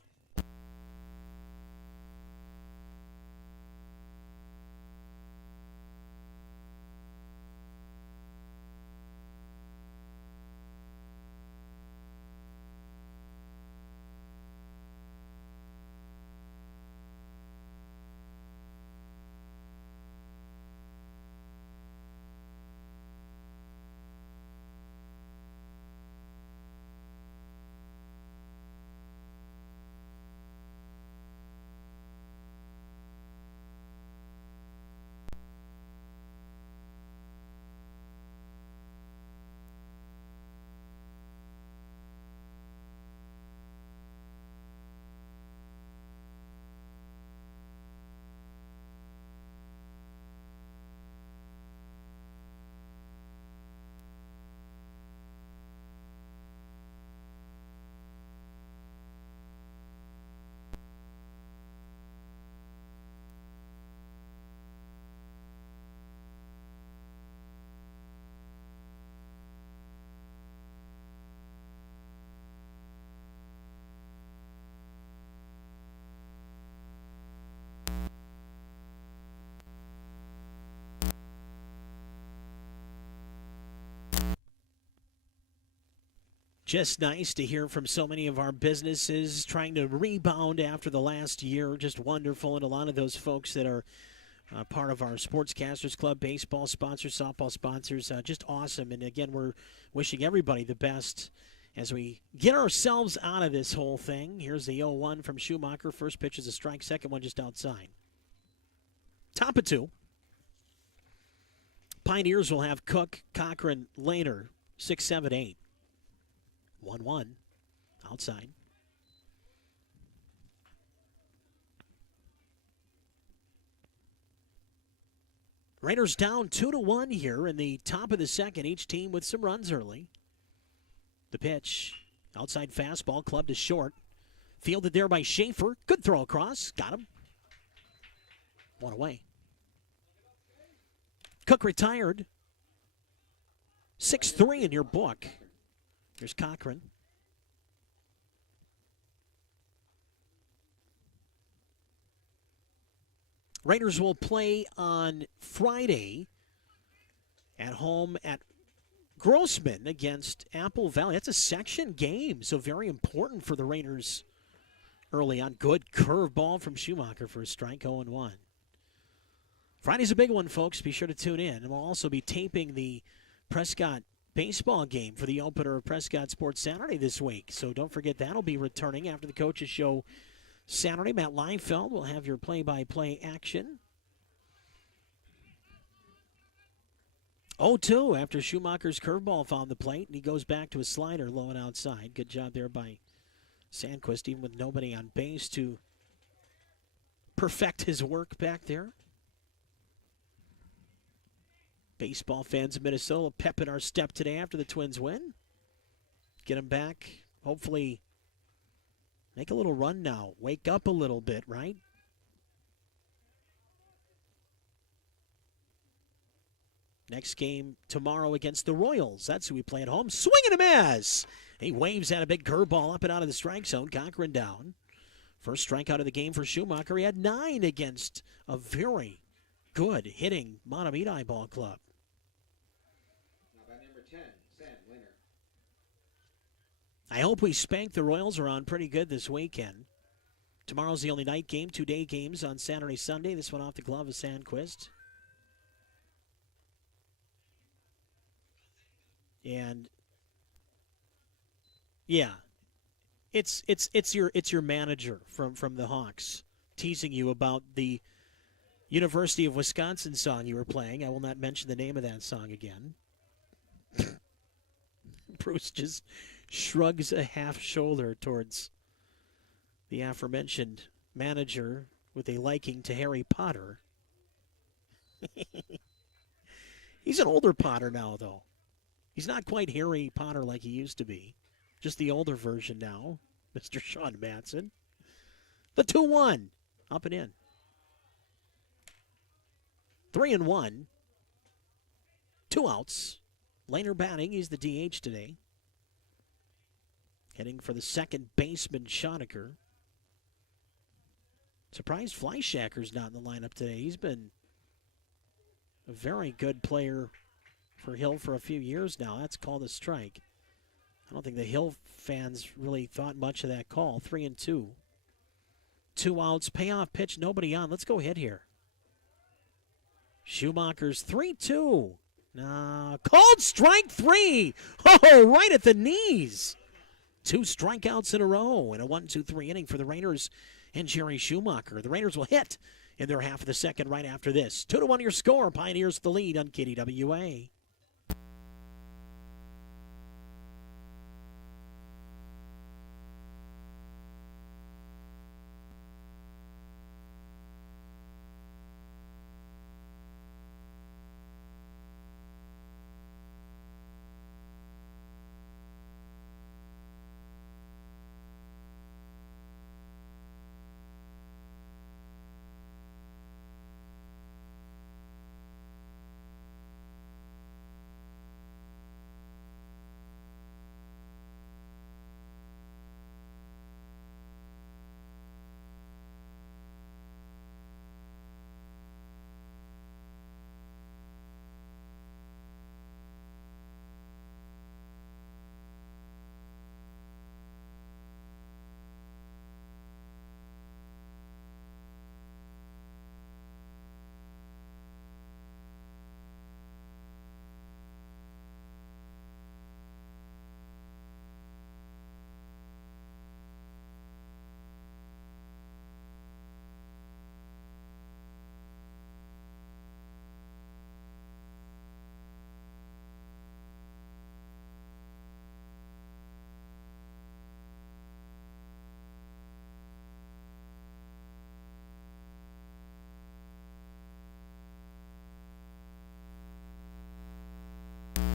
Just nice to hear from so many of our businesses trying to rebound after the last year. Just wonderful. And a lot of those folks that are part of our Sportscasters Club, baseball sponsors, softball sponsors, just awesome. And again, we're wishing everybody the best as we get ourselves out of this whole thing. Here's the 0-1 from Schumacher. First pitch is a strike, second one just outside. Top of 2. Pioneers will have Cook, Cochran, Lehner, 6, 7, 8. 1-1 outside. Raiders down 2-1 here in the top of the second. Each team with some runs early. The pitch, outside fastball, clubbed to short. Fielded there by Schaefer. Good throw across. Got him. 1 away. Cook retired. 6-3 in your book. Here's Cochran. Raiders will play on Friday at home at Grossman against Apple Valley. That's a section game, so very important for the Raiders early on. Good curveball from Schumacher for a strike, 0-1. Friday's a big one, folks. Be sure to tune in. And we'll also be taping the Prescott baseball game for the opener of Prescott Sports Saturday this week. So don't forget that'll be returning after the coaches show Saturday. Matt Leinfeld will have your play-by-play action. 0-2 after Schumacher's curveball found the plate, and he goes back to a slider low and outside. Good job there by Sandquist, even with nobody on base, to perfect his work back there. Baseball fans of Minnesota will pep in our step today after the Twins win. Get them back. Hopefully make a little run now. Wake up a little bit, right? Next game tomorrow against the Royals. That's who we play at home. Swing and a miss. He waves at a big curveball up and out of the strike zone. Cochran down. First strikeout of the game for Schumacher. He had 9 against a very good hitting Matamidi Ball Club. Now by number 10, Sam Leonard. I hope we spank the Royals around pretty good this weekend. Tomorrow's the only night game. 2 day games on Saturday, Sunday. This one off the glove of Sandquist. And yeah, it's your manager from the Hawks teasing you about the University of Wisconsin song you were playing. I will not mention the name of that song again. Bruce just shrugs a half shoulder towards the aforementioned manager with a liking to Harry Potter. He's an older Potter now, though. He's not quite Harry Potter like he used to be. Just the older version now, Mr. Sean Matson. The 2-1. Up and in. 3-1. 2 outs. Lehner batting. He's the DH today. Heading for the second baseman, Schoenecker. Surprised Fleischacker's not in the lineup today. He's been a very good player for Hill for a few years now. That's called a strike. I don't think the Hill fans really thought much of that call. 3-2. 2 outs. Payoff pitch. Nobody on. Let's go hit here. Schumacher's 3-2. Called strike 3. Oh, right at the knees. 2 strikeouts in a row in a 1-2-3 inning for the Raiders and Jerry Schumacher. The Raiders will hit in their half of the second right after this. 2-1 your score. Pioneers the lead on KDWA.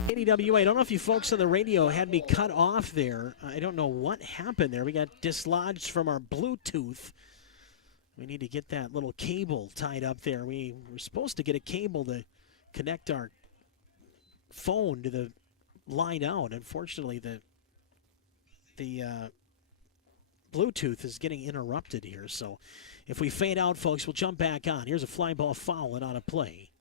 KDWA, I don't know if you folks on the radio had me cut off there. I don't know what happened there. We got dislodged from our Bluetooth. We need to get that little cable tied up there. We were supposed to get a cable to connect our phone to the line out. Unfortunately, the Bluetooth is getting interrupted here, so if we fade out, folks, we'll jump back on. Here's a fly ball foul and on a play.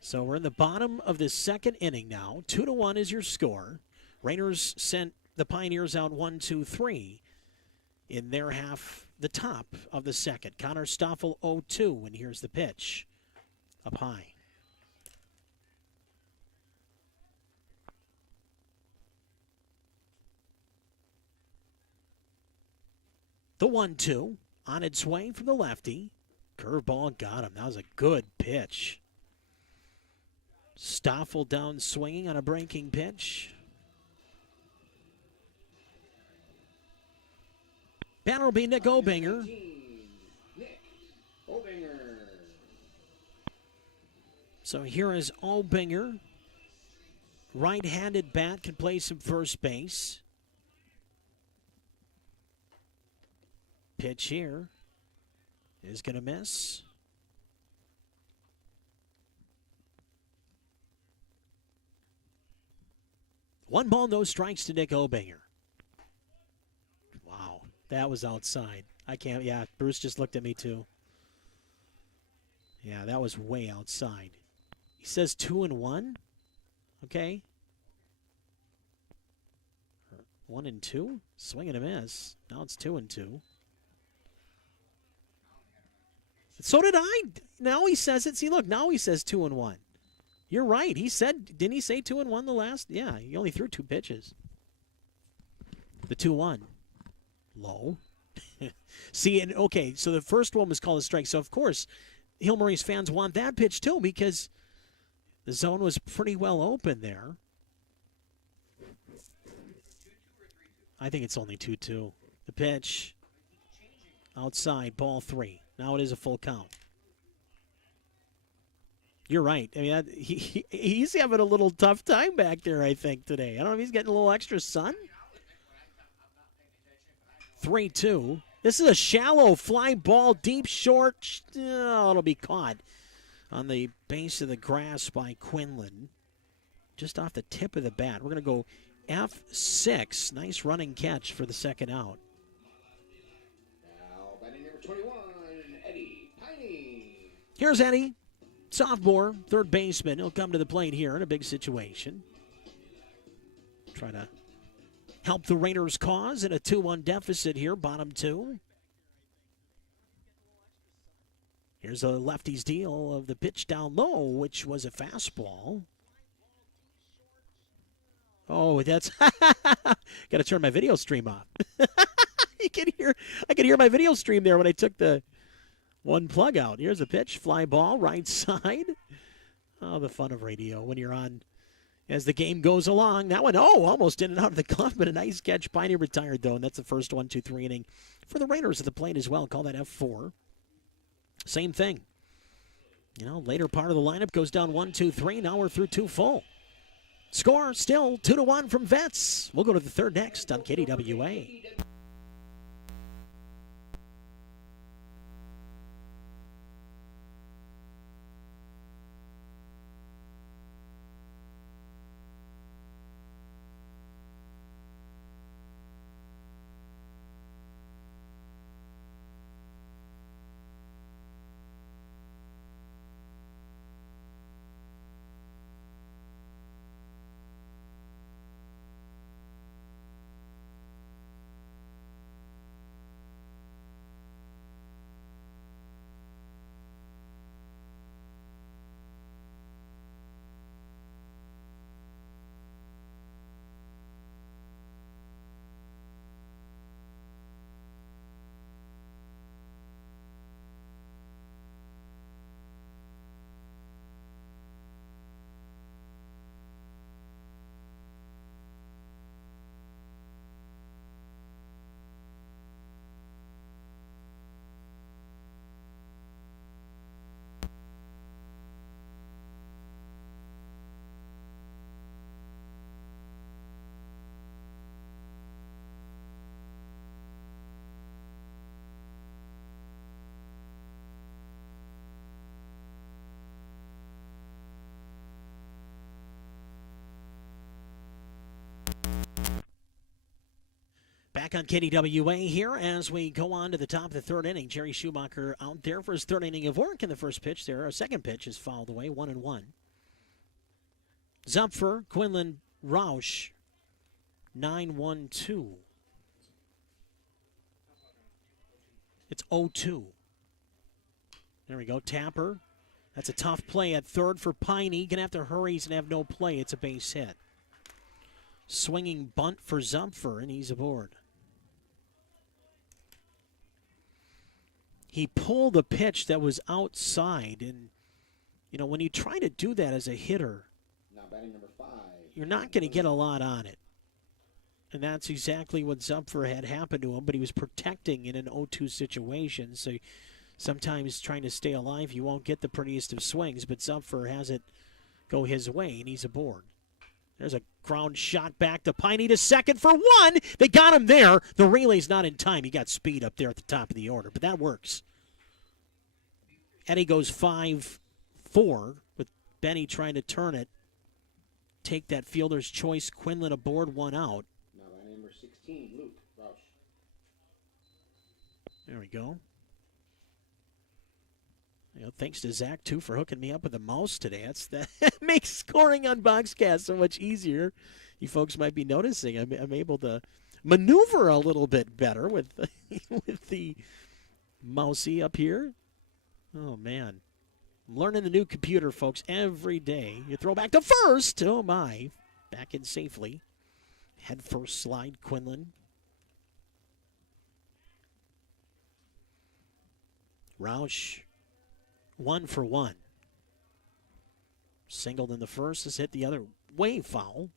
So we're in the bottom of this second inning now. 2-1 is your score. Raiders sent the Pioneers out 1-2-3 in their half, the top of the second. Connor Stoffel 0-2, and here's the pitch. Up high. The 1-2 on its way from the lefty. Curveball got him. That was a good pitch. Stoffel down swinging on a breaking pitch. Batter will be Nick Obinger. Nick Obinger. So here is Obinger. Right-handed bat, can play some first base. Pitch here is going to miss. One ball, no strikes to Nick Obinger. Wow, that was outside. I can't, yeah, Bruce just looked at me too. Yeah, that was way outside. He says 2-1. Okay. 1-2. Swing and a miss. Now it's 2-2. So did I. Now he says it. See, look, now he says 2-1. You're right. He said, didn't he say 2-1 the last? Yeah, he only threw 2 pitches. The 2-1. Low. See, and okay, so the first one was called a strike. So, of course, Hill Murray's fans want that pitch, too, because the zone was pretty well open there. I think it's only 2-2. The pitch. Outside, ball 3. Now it is a full count. You're right. I mean, he's having a little tough time back there, I think, today. I don't know if he's getting a little extra sun. 3-2. This is a shallow fly ball, deep short. Oh, it'll be caught on the base of the grass by Quinlan. Just off the tip of the bat. We're going to go F6. Nice running catch for the second out. Now, batting number 21, Eddie Piney. Here's Eddie, sophomore, third baseman. He'll come to the plate here in a big situation. Try to help the Raiders' cause in a 2-1 deficit here, bottom 2. Here's a lefty's deal of the pitch down low, which was a fastball. Oh, that's got to turn my video stream off. I could hear my video stream there when I took the one plug out. Here's a pitch, fly ball, right side. Oh, the fun of radio when you're on as the game goes along. That one, almost in and out of the glove, but a nice catch. Piney retired, though, and that's the first 1-2-3 inning for the Raiders at the plate as well. Call that F4. Same thing. You know, later part of the lineup goes down 1-2-3. Now we're through 2 full. Score still 2-1 from Vets. We'll go to the third next on KDWA. Back on KDWA here as we go on to the top of the third inning. Jerry Schumacher out there for his third inning of work in the first pitch there. Our second pitch is fouled away, 1-1. Zupfer, Quinlan, Roush, 9-1-2. It's 0-2. There we go. Tapper. That's a tough play at third for Piney. Going to have to hurry. He's going to have no play. It's a base hit. Swinging bunt for Zupfer, and he's aboard. He pulled a pitch that was outside, and, you know, when you try to do that as a hitter, Now batting number 5. you're not going to get a lot on it. And that's exactly what Zupfer had happened to him, but he was protecting in an 0-2 situation, so sometimes trying to stay alive, you won't get the prettiest of swings, but Zupfer has it go his way, and he's aboard. There's a ground shot back to Piney to second for one. They got him there. The relay's not in time. He got speed up there at the top of the order, but that works. Eddie goes 5-4 with Benny trying to turn it. Take that fielder's choice. Quinlan aboard, one out. Now by number 16, Luke Roush. There we go. You know, thanks to Zach, too, for hooking me up with a mouse today. That makes scoring on Boxcast so much easier. You folks might be noticing I'm able to maneuver a little bit better with with the mousey up here. Oh, man. I'm learning the new computer, folks, every day. You throw back to first. Oh, my. Back in safely. Head first slide, Quinlan. Roush. 1 for 1. Singled in the first. Has hit the other way foul.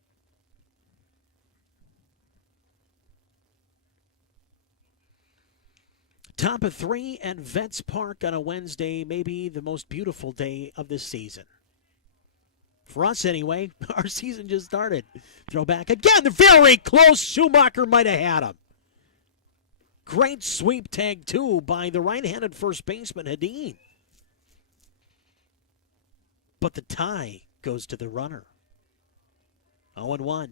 Top of 3 at Vets Park on a Wednesday, maybe the most beautiful day of this season. For us, anyway, our season just started. Throw back again, very close. Schumacher might have had him. Great sweep tag, too, by the right-handed first baseman, Hedin. But the tie goes to the runner. 0-1.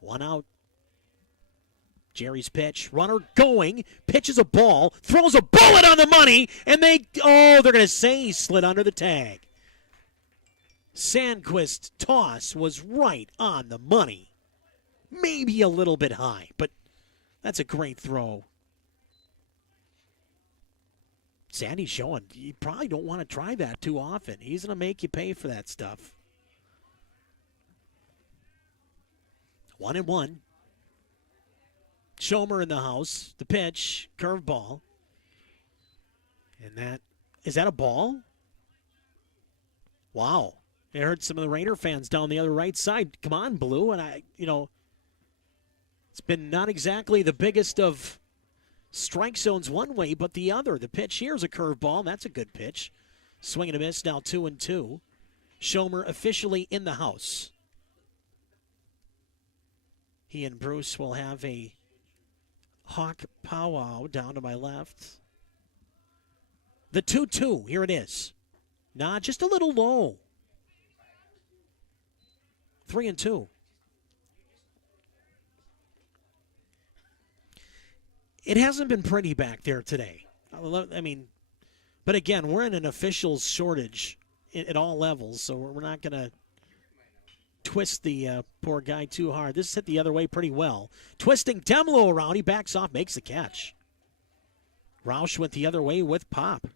One out. Jerry's pitch. Runner going. Pitches a ball. Throws a bullet on the money. And they're going to say he slid under the tag. Sandquist's toss was right on the money. Maybe a little bit high, but that's a great throw. Sandy's showing you probably don't want to try that too often. He's going to make you pay for that stuff. 1-1. Schomer in the house. The pitch. Curveball. And is that a ball? Wow. I heard some of the Raider fans down the other right side. Come on, Blue. And it's been not exactly the biggest of strike zones one way, but the other. The pitch here is a curveball. That's a good pitch. Swing and a miss, now 2-2. Schomer officially in the house. He and Bruce will have a hawk powwow down to my left. The 2-2, here it is. Nah, just a little low. 3-2. It hasn't been pretty back there today. I mean, but again, we're in an officials shortage at all levels, so we're not going to twist the poor guy too hard. This hit the other way pretty well. Twisting Demlo around. He backs off, makes the catch. Roush went the other way with pop.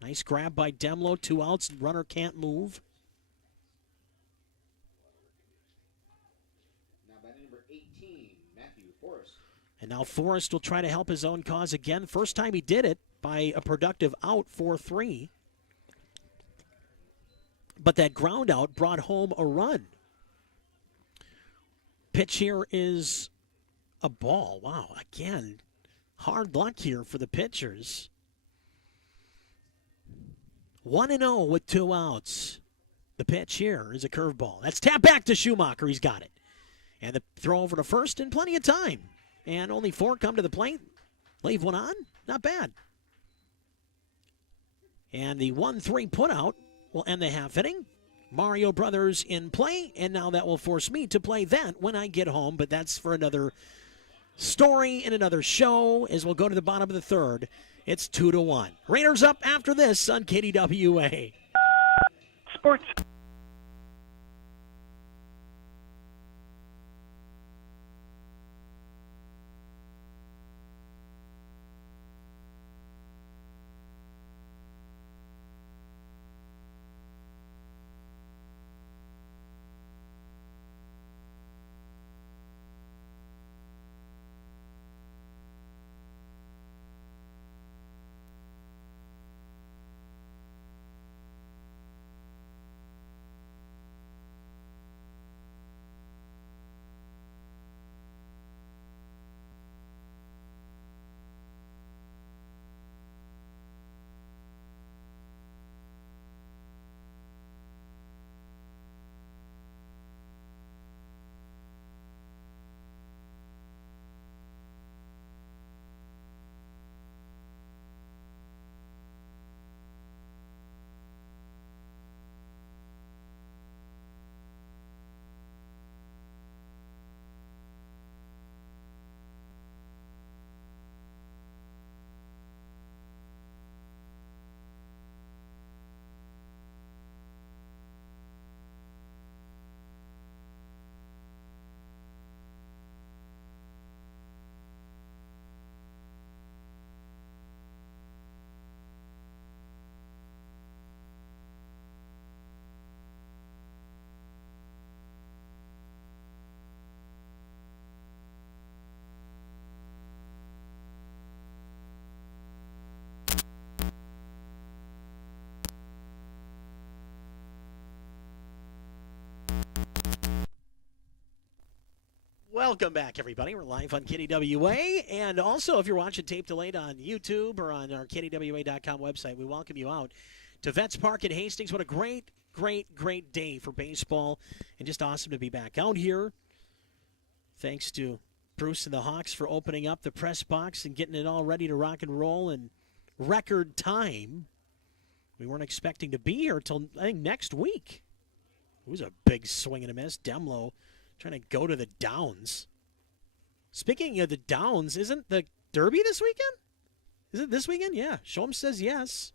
Nice grab by Demlo. 2 outs. Runner can't move. Now batting number 18, Matthew Forrest. And now Forrest will try to help his own cause again. First time he did it by a productive out, 4-3. But that ground out brought home a run. Pitch here is a ball. Wow, again, hard luck here for the pitchers. 1-0 with 2 outs. The pitch here is a curveball. That's tapped back to Schumacher. He's got it. And the throw over to first in plenty of time. And only 4 come to the plate. Leave one on. Not bad. And the 1-3 put out will end the half inning. Mario Brothers in play, and now that will force me to play that when I get home, but that's for another story in another show as we'll go to the bottom of the third. It's 2-1. Raiders up after this on KDWA. Sports. Welcome back, everybody. We're live on KDWA. And also, if you're watching tape delayed on YouTube or on our KDWA.com website, we welcome you out to Vets Park at Hastings. What a great, great, great day for baseball. And just awesome to be back out here. Thanks to Bruce and the Hawks for opening up the press box and getting it all ready to rock and roll in record time. We weren't expecting to be here until, I think, next week. It was a big swing and a miss. Demlo trying to go to the Downs. Speaking of the Downs, isn't the Derby this weekend? Is it this weekend? Yeah. Shom says yes.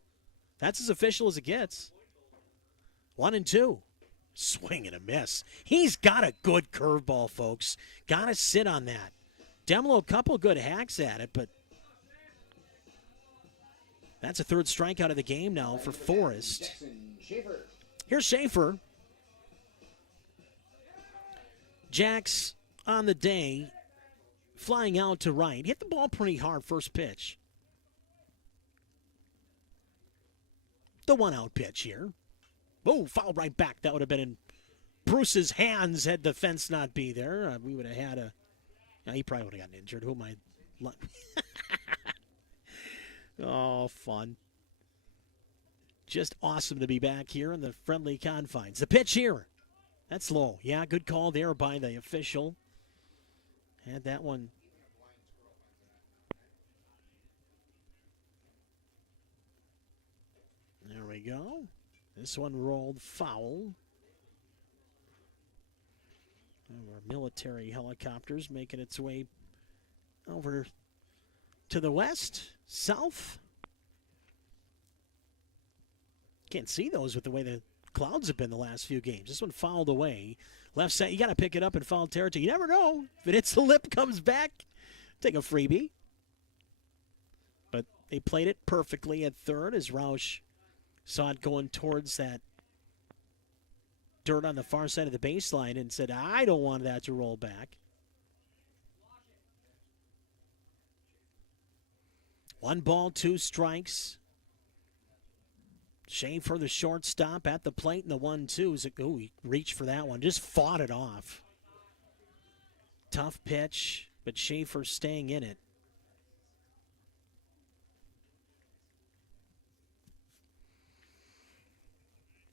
That's as official as it gets. 1-2. Swing and a miss. He's got a good curveball, folks. Got to sit on that. Demlo, a couple good hacks at it, but that's a third strikeout of the game now for Forrest. Here's Schaefer. Jax on the day, flying out to right. Hit the ball pretty hard first pitch. The one-out pitch here. Oh, foul right back. That would have been in Bruce's hands had the fence not be there. We would have had a... he probably would have gotten injured. Who am I... Oh, fun. Just awesome to be back here in the friendly confines. The pitch here. That's low. Yeah, good call there by the official. Had that one. There we go. This one rolled foul. Our military helicopters making its way over to the west, south. Can't see those with the way the clouds have been the last few games. This one fouled away. Left side, you got to pick it up in foul territory. You never know. If it hits the lip, comes back, take a freebie. But they played it perfectly at third as Roush saw it going towards that dirt on the far side of the baseline and said, I don't want that to roll back. 1 ball, 2 strikes. Schaefer, the shortstop, at the plate in the 1-2. Oh, he reached for that one. Just fought it off. Tough pitch, but Schaefer staying in it.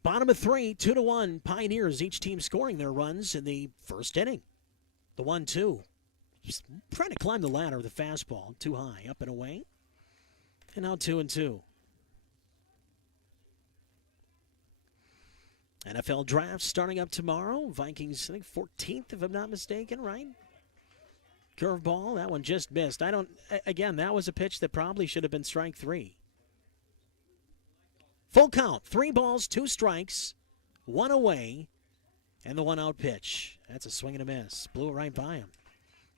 Bottom of 3, 2-1. Pioneers, each team scoring their runs in the first inning. The 1-2. Just trying to climb the ladder with a fastball. Too high, up and away. And now 2-2. NFL draft starting up tomorrow. Vikings, I think 14th, if I'm not mistaken, right? Curveball, that one just missed. Again, that was a pitch that probably should have been strike 3. Full count, 3 balls, 2 strikes, 1 away, and the 1-out pitch. That's a swing and a miss. Blew it right by him.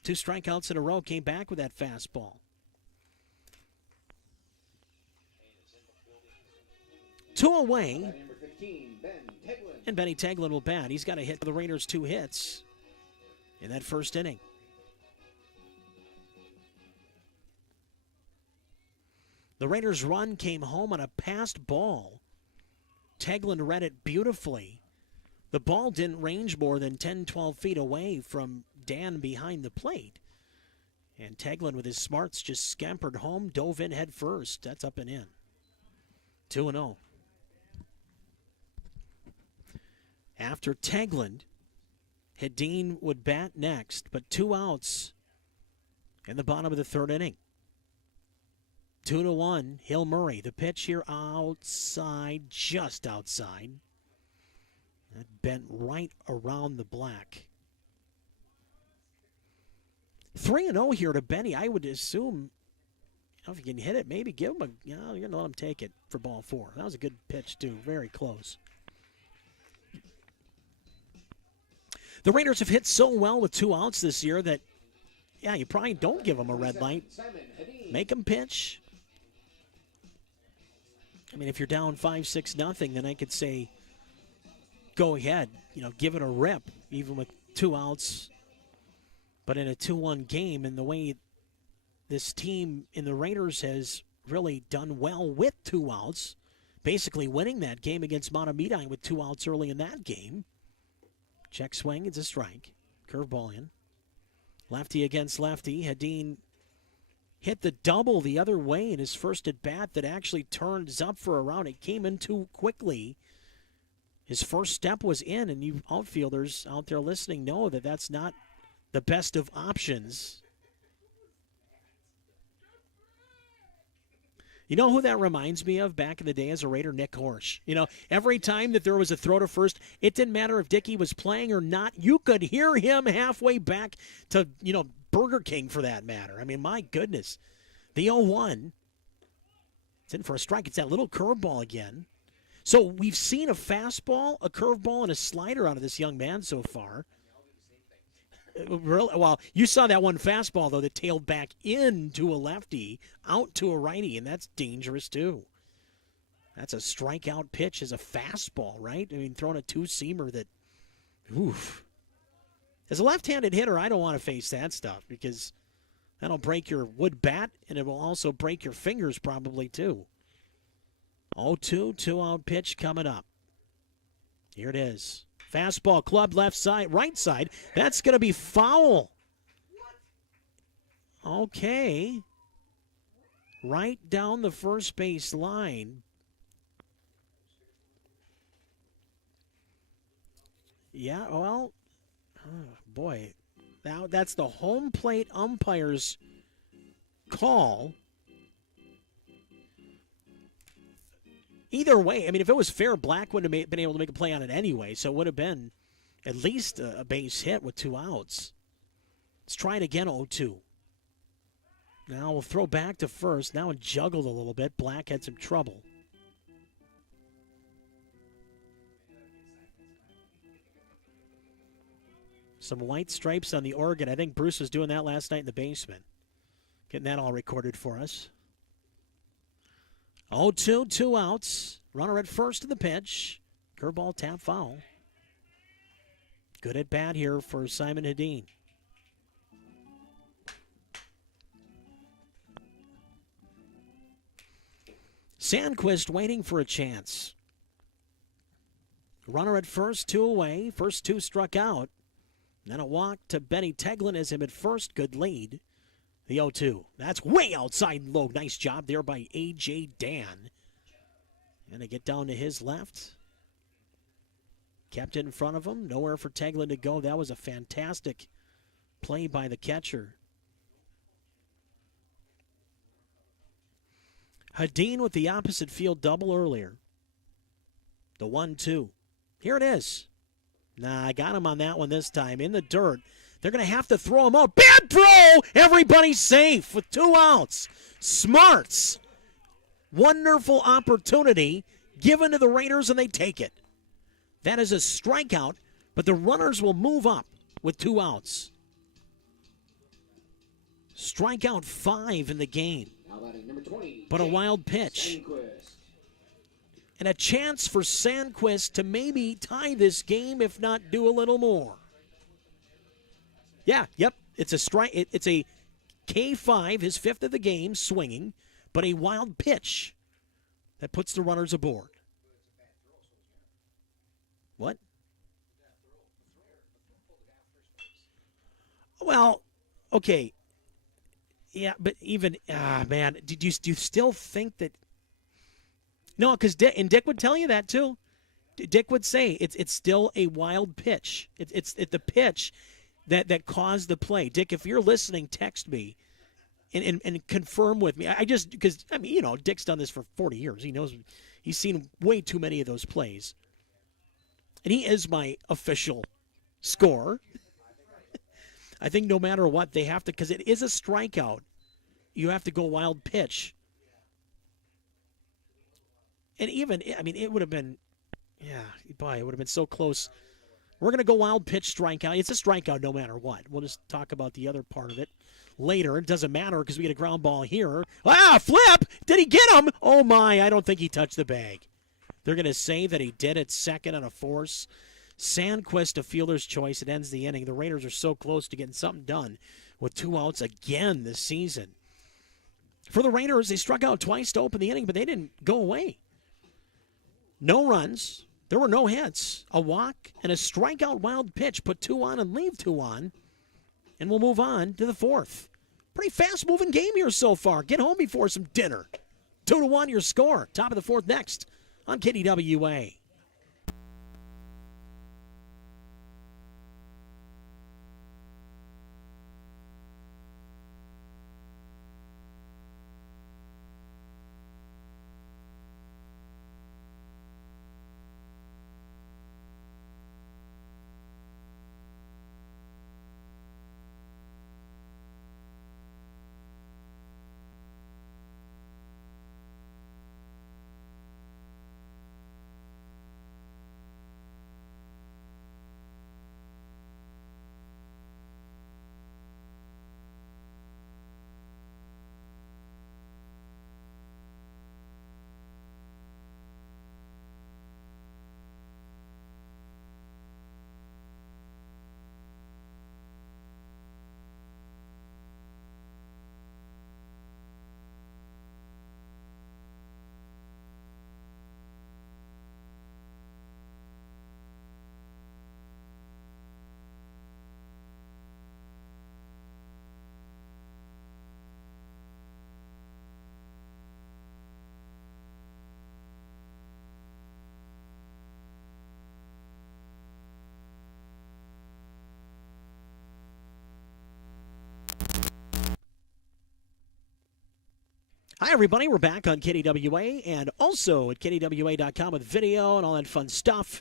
2 strikeouts in a row, came back with that fastball. 2 away. And Benny Teglin will bat. He's got a hit for the Raiders, 2 hits in that first inning. The Raiders' run came home on a passed ball. Teglin read it beautifully. The ball didn't range more than 10, 12 feet away from Dan behind the plate. And Teglin, with his smarts, just scampered home, dove in head first. That's up and in. 2-0. After Teglin, Hedin would bat next, but 2 outs in the bottom of the 3rd inning. 2-1, Hill Murray. The pitch here outside, just outside. That bent right around the black. 3-0 here to Benny. I would assume, if you can hit it, maybe give him you're going to let him take it for ball 4. That was a good pitch, too. Very close. The Raiders have hit so well with 2 outs this year that, you probably don't give them a red light. Make them pitch. I mean, if you're down 5-6-0, then I could say, go ahead, give it a rip, even with 2 outs. But in a 2-1 game, and the way this team in the Raiders has really done well with 2 outs, basically winning that game against Montemita with 2 outs early in that game. Check swing, it's a strike. Curveball in. Lefty against lefty. Hedin hit the double the other way in his first at bat that actually turns up for a round. It came in too quickly. His first step was in, and you outfielders out there listening know that that's not the best of options. You know who that reminds me of back in the day as a Raider? Nick Horsch. Every time that there was a throw to first, it didn't matter if Dickey was playing or not. You could hear him halfway back to, Burger King for that matter. I mean, my goodness. The 0-1. It's in for a strike. It's that little curveball again. So we've seen a fastball, a curveball, and a slider out of this young man so far. Well, you saw that one fastball, though, that tailed back into a lefty, out to a righty, and that's dangerous, too. That's a strikeout pitch as a fastball, right? I mean, throwing a 2-seamer that, oof. As a left-handed hitter, I don't want to face that stuff because that'll break your wood bat, and it will also break your fingers probably, too. 0-2, 2-out pitch coming up. Here it is. Fastball, club left side, right side. That's going to be foul. Okay. Right down the first base line. Yeah, well, boy. Now that's the home plate umpire's call. Either way, I mean, if it was fair, Black would have been able to make a play on it anyway, so it would have been at least a base hit with 2 outs. Let's try it again, 0-2. Now we'll throw back to first. Now it juggled a little bit. Black had some trouble. Some white stripes on the organ. I think Bruce was doing that last night in the basement. Getting that all recorded for us. 0-2, 2 outs. Runner at first in the pitch. Curveball, tap, foul. Good at bat here for Simon Hedin. Sandquist waiting for a chance. Runner at first, 2 away. First 2 struck out. Then a walk to Benny Teglin as him at first. Good lead. The 0-2. That's way outside low. Nice job there by A.J. Dan. And they get down to his left. Kept in front of him. Nowhere for Teglin to go. That was a fantastic play by the catcher. Hedin with the opposite field double earlier. The 1-2. Here it is. Nah, I got him on that one this time. In the dirt. They're going to have to throw him out. Bad throw! Everybody's safe with 2 outs. Smarts. Wonderful opportunity given to the Raiders, and they take it. That is a strikeout, but the runners will move up with 2 outs. Strikeout 5 in the game. Now batting number 20. But a wild pitch. Sandquist. And a chance for Sandquist to maybe tie this game, if not do a little more. Yeah, yep. It's a strike. It's a K5, his 5th of the game, swinging, but a wild pitch that puts the runners aboard. What? Well, okay. Yeah, but even, man, do you still think that? No, because Dick would tell you that too. Dick would say it's still a wild pitch. It's the pitch that caused the play. Dick, if you're listening, text me and confirm with me. I just, because, I mean, you know, Dick's done this for 40 years. He knows, he's seen way too many of those plays. And he is my official scorer. I think no matter what, they have to, because it is a strikeout, you have to go wild pitch. And even, I mean, it would have been, yeah, boy, it would have been so close. We're going to go wild pitch strikeout. It's a strikeout no matter what. We'll just talk about the other part of it later. It doesn't matter because we get a ground ball here. Flip! Did he get him? Oh, my, I don't think he touched the bag. They're going to say that he did at second on a force. Sandquist, a fielder's choice. It ends the inning. The Raiders are so close to getting something done with 2 outs again this season. For the Raiders, they struck out twice to open the inning, but they didn't go away. No runs. There were no hits. A walk and a strikeout wild pitch. Put 2 on and leave 2 on. And we'll move on to the 4th. Pretty fast-moving game here so far. Get home before some dinner. 2-1 your score. Top of the 4th next on KDWA. Hi, everybody. We're back on KDWA and also at KDWA.com with video and all that fun stuff.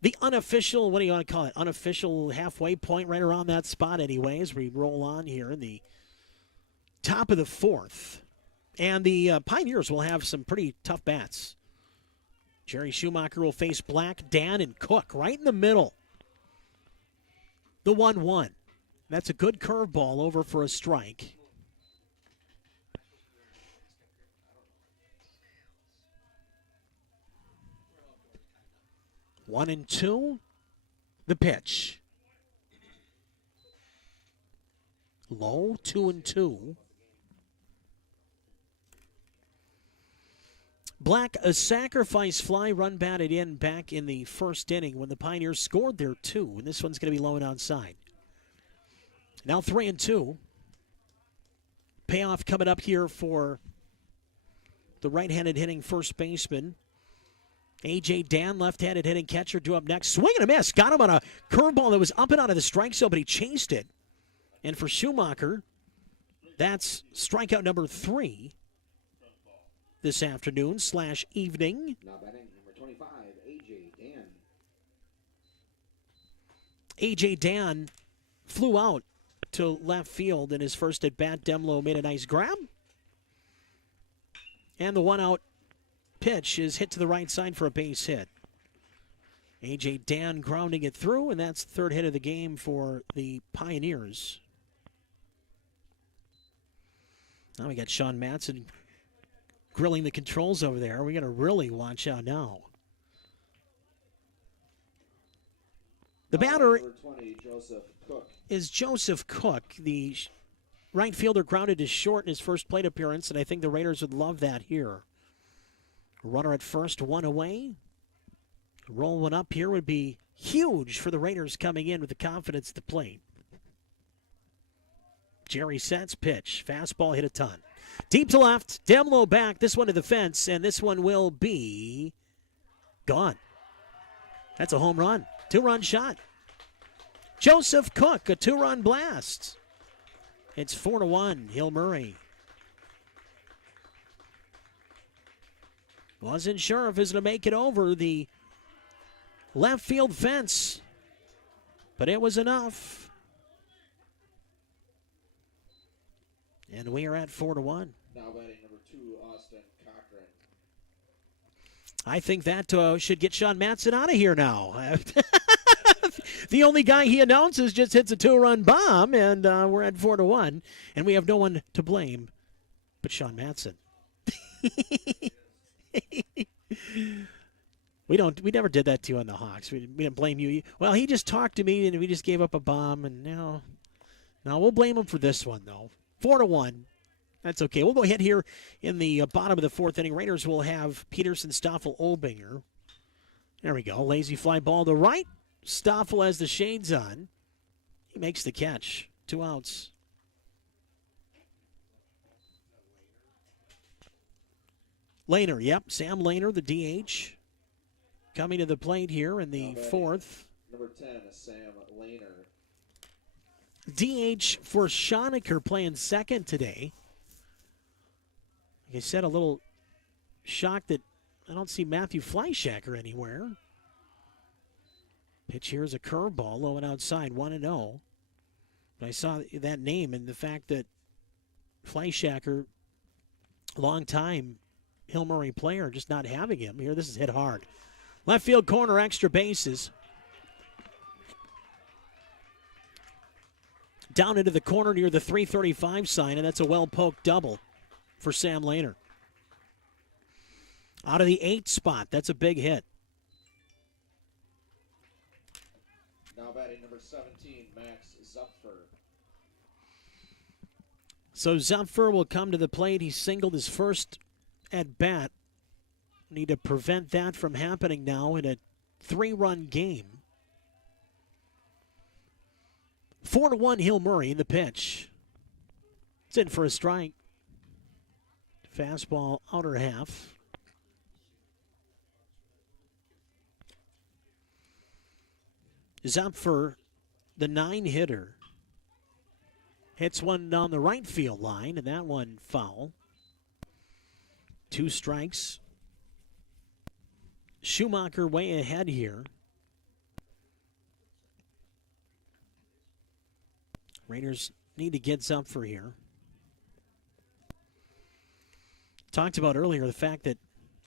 The unofficial, what do you want to call it? Unofficial halfway point right around that spot anyways. We roll on here in the top of the 4th. And the Pioneers will have some pretty tough bats. Jerry Schumacher will face Black, Dan, and Cook right in the middle. The 1-1. That's a good curveball over for a strike. 1-2, the pitch. Low, 2-2. Black, a sacrifice fly run batted in back in the 1st inning when the Pioneers scored their 2, and this one's going to be low and outside. Now 3-2. Payoff coming up here for the right-handed hitting first baseman. A.J. Dan, left-handed hitting catcher, due up next. Swing and a miss. Got him on a curveball that was up and out of the strike zone, but he chased it. And for Schumacher, that's strikeout number 3 this afternoon / evening. Now batting number 25, A.J. A.J. Dan flew out to left field in his first at bat. Demlo made a nice grab. And the one-out pitch is hit to the right side for a base hit. A.J. Dan grounding it through, and that's the third hit of the game for the Pioneers. Now we got Sean Matson grilling the controls over there. We got to really watch out now. The batter Number 20, Joseph Cook. is Joseph Cook. The right fielder grounded to short in his first plate appearance, and I think the Raiders would love that here. Runner at first, one away. Roll one up here would be huge for the Raiders coming in with the confidence at the plate. Jerry sets, pitch. Fastball hit a ton. Deep to left, Demlo back. This one to the fence, and this one will be gone. That's a home run. Two-run shot. Joseph Cook, a two-run blast. It's 4-1, Hill Murray. Wasn't sure if he was going to make it over the left field fence, but it was enough. And we are at 4-1. Now batting number 2, Austin Cochran. I think that should get Sean Matson out of here now. The only guy he announces just hits a two-run bomb, and we're at 4-1, and we have no one to blame but Sean Matson. We never did that to you on the Hawks. We didn't blame you. Well, he just talked to me, and we just gave up a bomb, and no, we'll blame him for this one though. 4-1. That's okay. We'll go ahead here in the bottom of the fourth inning. Raiders will have Peterson, Stoffel, Obinger. There we go. Lazy fly ball to right. Stoffel has the shades on. He makes the catch. 2 outs. Lehner, yep. Sam Lehner, the DH. Coming to the plate here in the fourth. Number 10, Sam Lehner. DH for Schoenecker playing second today. Like I said, a little shocked that I don't see Matthew Fleischacker anywhere. Pitch here is a curveball, low and outside, 1-0. But I saw that name and the fact that Fleischacker, long time Hill Murray player, just not having him here. This is hit hard. Left field corner, extra bases. Down into the corner near the 335 sign, and that's a well-poked double for Sam Lehner. Out of the 8th spot, that's a big hit. Now batting number 17, Max Zupfer. So Zupfer will come to the plate. He singled his first at bat. Need to prevent that from happening now in a 3-run game. 4-1 Hill Murray in the pitch. It's in for a strike. Fastball outer half. Zupfer, the 9-hitter, hits one down the right field line, and that one foul. 2 strikes. Schumacher way ahead here. Raiders need to get Zupfer here. Talked about earlier the fact that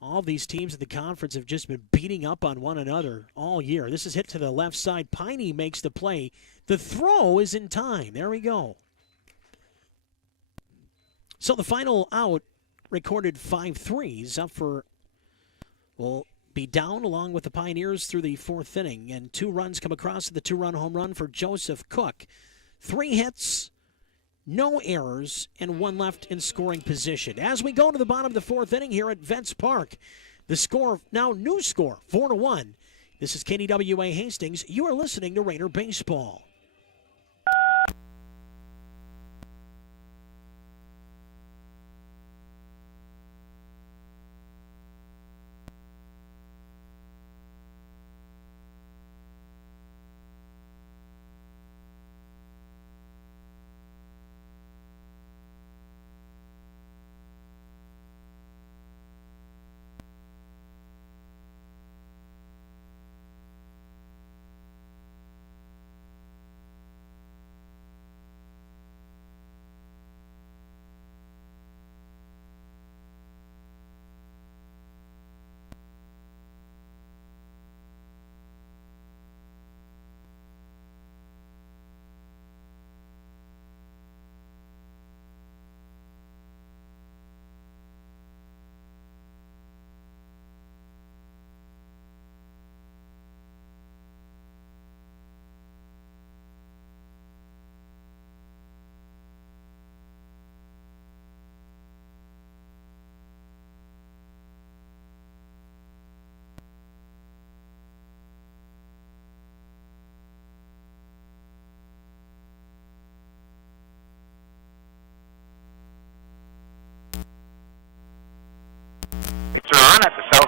all of these teams in the conference have just been beating up on one another all year. This is hit to the left side. Piney makes the play. The throw is in time. There we go. So the final out recorded 5-3. Zupfer will be down along with the Pioneers through the 4th inning. And 2 runs come across to the 2-run home run for Joseph Cook. 3 hits, no errors, and 1 left in scoring position. As we go to the bottom of the 4th inning here at Vents Park, the score, now new score, 4-1. This is KDWA Hastings. You are listening to Raider Baseball.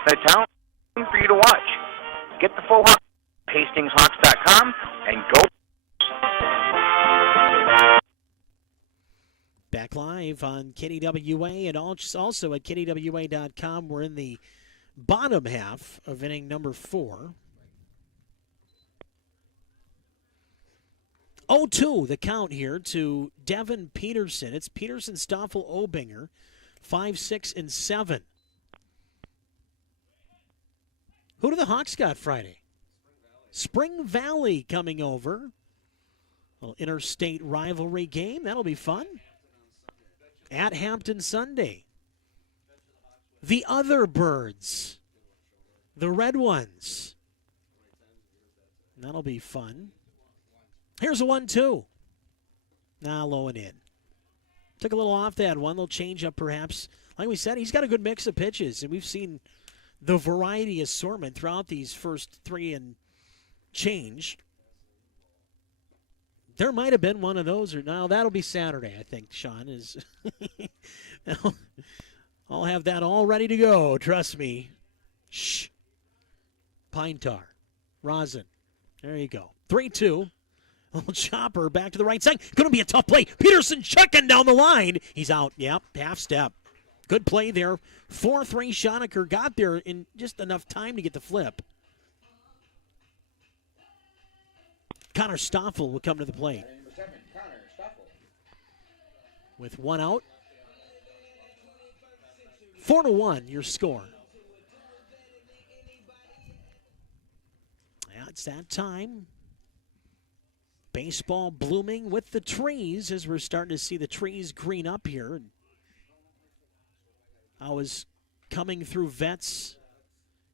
The talent for you to watch. Get the full Hawks at HastingsHawks.com and go. Back live on KDWA and also at KDWA.com. We're in the bottom half of inning number 4. 0-2 the count here to Devin Peterson. It's Peterson, Stoffel, Obinger, 5, 6, and 7. Who do the Hawks got Friday? Spring Valley coming over. A little interstate rivalry game. That'll be fun. At Hampton Sunday. The other birds. The red ones. That'll be fun. Here's a 1-2. Low and in. Took a little off that one. Little change up perhaps. Like we said, he's got a good mix of pitches, and we've seen the variety assortment throughout these first 3 and change. There might have been one of those, or now that'll be Saturday, I think, Sean. is. I'll have that all ready to go, trust me. Shh. Pine tar. Rosin. There you go. 3-2. Little chopper back to the right side. Going to be a tough play. Peterson checking down the line. He's out. Yep, half step. Good play there. 4-3 Schoenecker got there in just enough time to get the flip. Connor Stoffel will come to the plate. With 1 out. 4-1 your score. Yeah, it's that time. Baseball blooming with the trees as we're starting to see the trees green up here. I was coming through Vets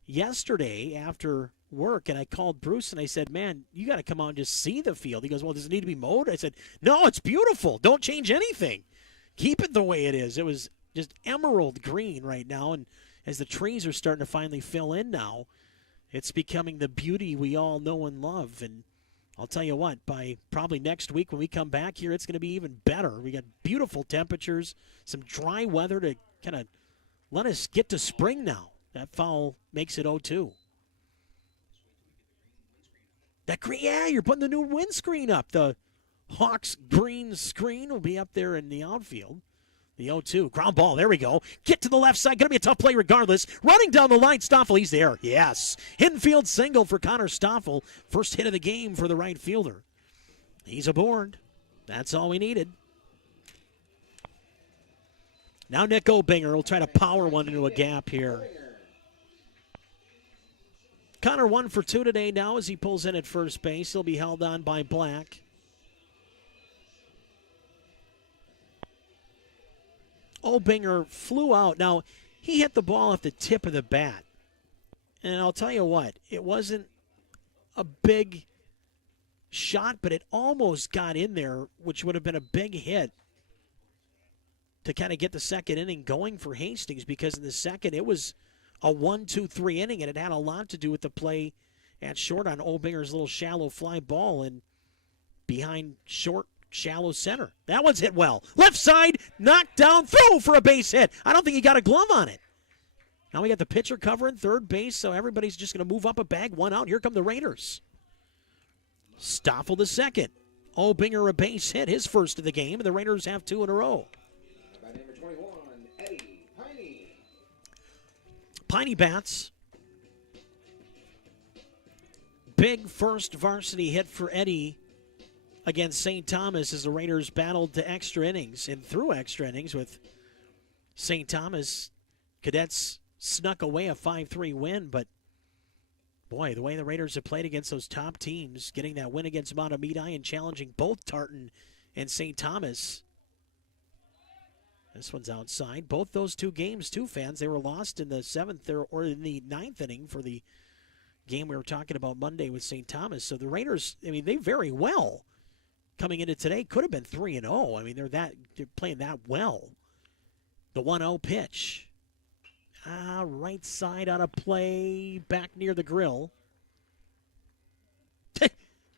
yesterday after work, and I called Bruce and I said, man, you got to come out and just see the field. He goes, well, does it need to be mowed? I said, no, it's beautiful. Don't change anything. Keep it the way it is. It was just emerald green right now, and as the trees are starting to finally fill in now, it's becoming the beauty we all know and love. And I'll tell you what, by probably next week when we come back here, it's going to be even better. We got beautiful temperatures, some dry weather to kind of let us get to spring now. That foul makes it 0-2. That green, yeah, you're putting the new windscreen up. The Hawks green screen will be up there in the outfield. The 0-2. Ground ball. There we go. Get to the left side. Going to be a tough play regardless. Running down the line. Stoffel, he's there. Yes. Infield single for Connor Stoffel. First hit of the game for the right fielder. He's aboard. That's all we needed. Now Nick Obinger will try to power one into a gap here. Connor 1 for 2 today now as he pulls in at first base. He'll be held on by Black. Obinger flew out. Now, he hit the ball off the tip of the bat. And I'll tell you what, it wasn't a big shot, but it almost got in there, which would have been a big hit to kind of get the second inning going for Hastings, because in the second it was a 1-2-3 inning, and it had a lot to do with the play at short on Obinger's little shallow fly ball and behind short, shallow center. That one's hit well. Left side, knocked down, throw for a base hit. I don't think he got a glove on it. Now we got the pitcher covering third base, so everybody's just going to move up a bag, 1 out. Here come the Raiders. Stoffel the second. Obinger a base hit, his first of the game, and the Raiders have 2 in a row. By number 21, Eddie Piney. Piney bats. Big first varsity hit for Eddie against St. Thomas as the Raiders battled to extra innings and through extra innings with St. Thomas. Cadets snuck away a 5-3 win, but boy, the way the Raiders have played against those top teams, getting that win against Montemita and challenging both Tartan and St. Thomas. This one's outside. Both those 2 games, too, fans, they were lost in the 7th or in the 9th inning for the game we were talking about Monday with St. Thomas. So the Raiders, I mean, they very well, coming into today, could have been 3-0. I mean, they're playing that well. The 1-0 pitch. Right side on a play, back near the grill. And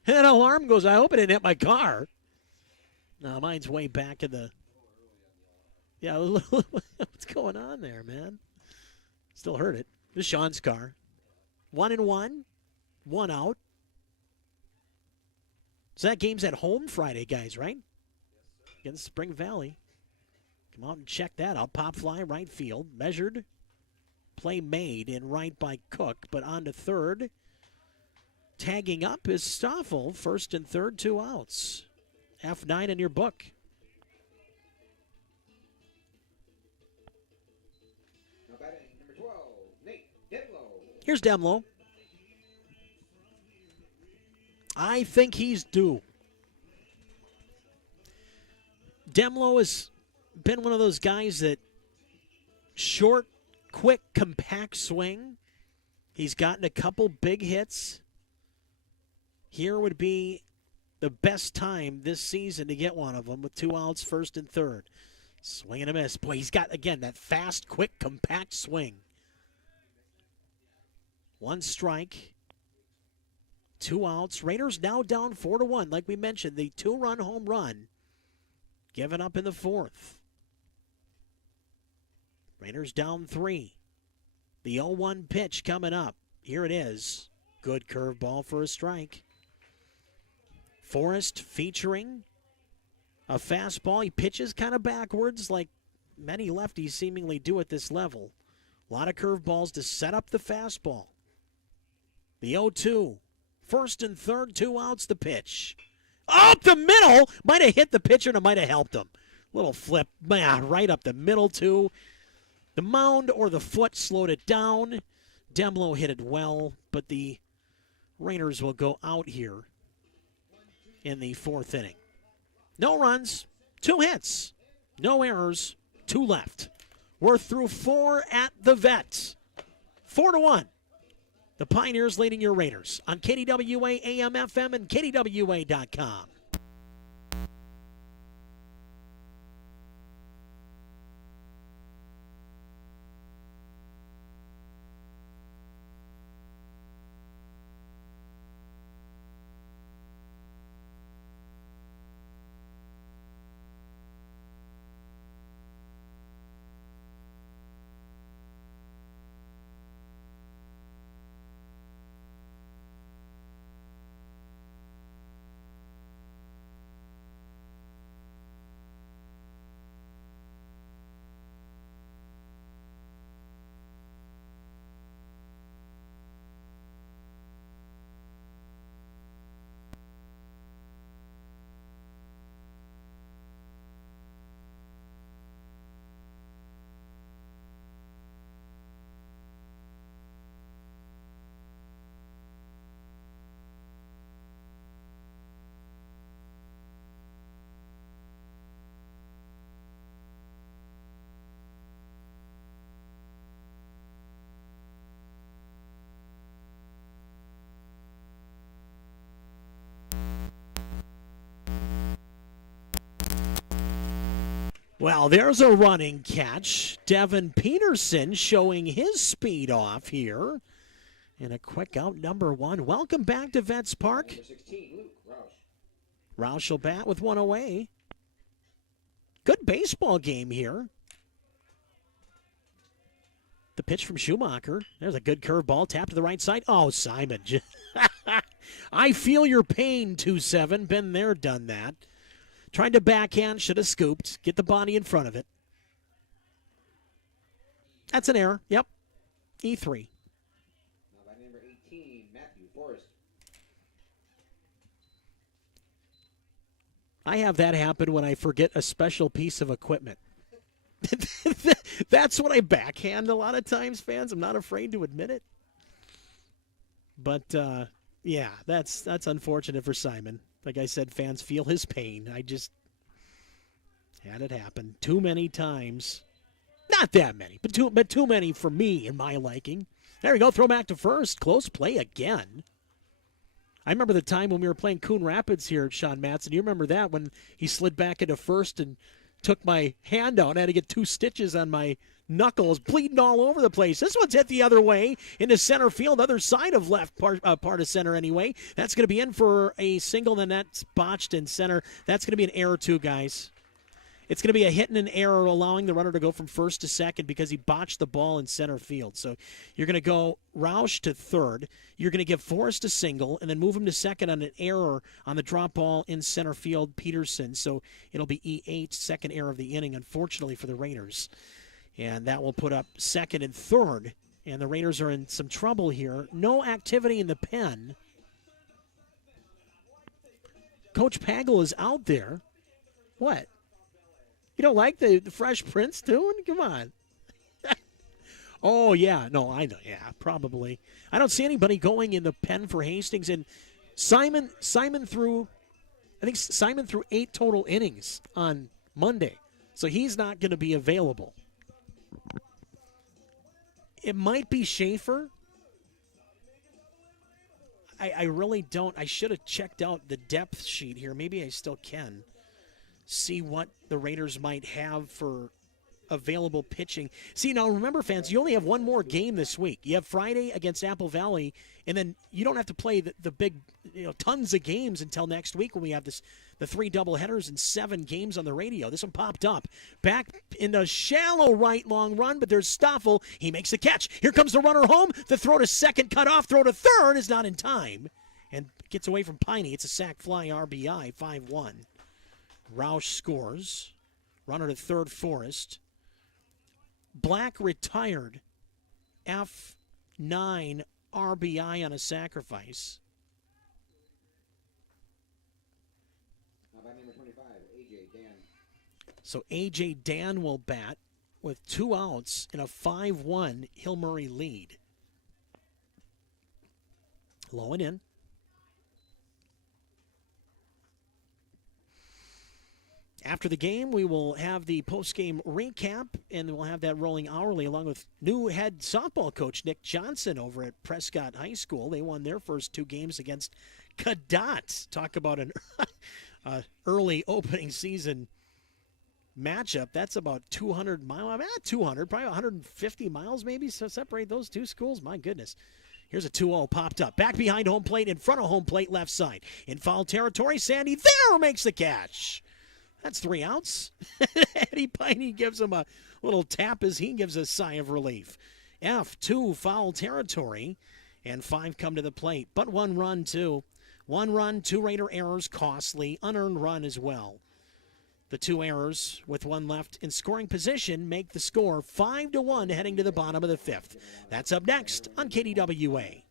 an alarm goes, I hope it didn't hit my car. No, mine's way back in the... Yeah, what's going on there, man? Still heard it. Deshaun's car. 1-1, 1 out. So that game's at home Friday, guys, right? Against Spring Valley. Come out and check that out. Pop fly, right field. Measured. Play made in right by Cook, but on to third. Tagging up is Stoffel. First and third, 2 outs. F9 in your book. Now batting number 12, Nate Demlow. Here's Demlow. I think he's due. Demlow has been one of those guys that short, quick, compact swing. He's gotten a couple big hits. Here would be the best time this season to get one of them with 2 outs, first and third. Swing and a miss. Boy, he's got, again, that fast, quick, compact swing. 1 strike. 2 outs. Raiders now down 4-1. Like we mentioned, the 2-run home run given up in the 4th. Raiders down 3. The 0-1 pitch coming up. Here it is. Good curveball for a strike. Forrest featuring a fastball. He pitches kind of backwards like many lefties seemingly do at this level. A lot of curveballs to set up the fastball. The 0-2. First and third, 2 outs, the pitch. Up the middle! Might have hit the pitcher and it might have helped him. Little flip, right up the middle, too. The mound or the foot slowed it down. Demlow hit it well, but the Raiders will go out here in the 4th inning. No runs, 2 hits, no errors, 2 left. We're through 4 at the Vet. 4-1. The Pioneers leading your Raiders on KDWA AM FM and KDWA.com. Well, there's a running catch. Devin Peterson showing his speed off here. And a quick out, number 1. Welcome back to Vets Park. Number 16, Luke Roush. Roush will bat with 1 away. Good baseball game here. The pitch from Schumacher. There's a good curveball. Tap to the right side. Oh, Simon. I feel your pain, 2-7. Been there, done that. Trying to backhand, should have scooped. Get the body in front of it. That's an error. Yep. E3. Now by number 18, Matthew Forrest. I have that happen when I forget a special piece of equipment. That's what I backhand a lot of times, fans. I'm not afraid to admit it. But, yeah, that's unfortunate for Simon. Like I said, fans feel his pain. I just had it happen too many times. Not that many, but too many for me in my liking. There we go. Throw back to first. Close play again. I remember the time when we were playing Coon Rapids here, Sean Matson. You remember that when he slid back into first and took my hand out. I had to get 2 stitches on my knuckles, bleeding all over the place. This one's hit the other way into center field, other side of left part of center anyway. That's going to be in for a single, then that's botched in center. That's going to be an error too, guys. It's going to be a hit and an error, allowing the runner to go from first to second because he botched the ball in center field. So you're going to go Roush to third. You're going to give Forrest a single and then move him to second on an error on the drop ball in center field, Peterson. So it'll be E8, second error of the inning, unfortunately for the Raiders. And that will put up second and third. And the Raiders are in some trouble here. No activity in the pen. Coach Pagel is out there. What? You don't like the Fresh Prince tune? Come on. Oh, yeah. No, I know. Yeah, probably. I don't see anybody going in the pen for Hastings. And Simon threw 8 total innings on Monday. So he's not going to be available. It might be Schaefer. I really don't. I should have checked out the depth sheet here. Maybe I still can. See what the Raiders might have for available pitching. See, now remember, fans, you only have one more game this week. You have Friday against Apple Valley, and then you don't have to play the big, tons of games until next week when we have the 3 doubleheaders and 7 games on the radio. This one popped up. Back in the shallow right long run, but there's Stoffel. He makes the catch. Here comes the runner home. The throw to second, cut off. Throw to third is not in time. And gets away from Piney. It's a sac fly RBI, 5-1. Roush scores. Runner to third, Forrest. Black retired. F9 RBI on a sacrifice. By number 25, A.J. Dan. So A.J. Dan will bat with 2 outs in a 5-1 Hill Murray lead. Low and in. After the game, we will have the post-game recap, and we'll have that rolling hourly along with new head softball coach Nick Johnson over at Prescott High School. They won their first 2 games against Cadott. Talk about an early opening season matchup. That's about 200 miles, not 200, probably 150 miles maybe, so separate those 2 schools. My goodness. Here's a 2-0 popped up. Back behind home plate, in front of home plate, left side. In foul territory, Sandy there makes the catch. That's 3 outs. Eddie Piney gives him a little tap as he gives a sigh of relief. F2 foul territory, and 5 come to the plate. But 1 run, too. 1 run, 2 Raider errors, costly. Unearned run as well. The 2 errors with 1 left in scoring position make the score 5-1 heading to the bottom of the 5th. That's up next on KDWA.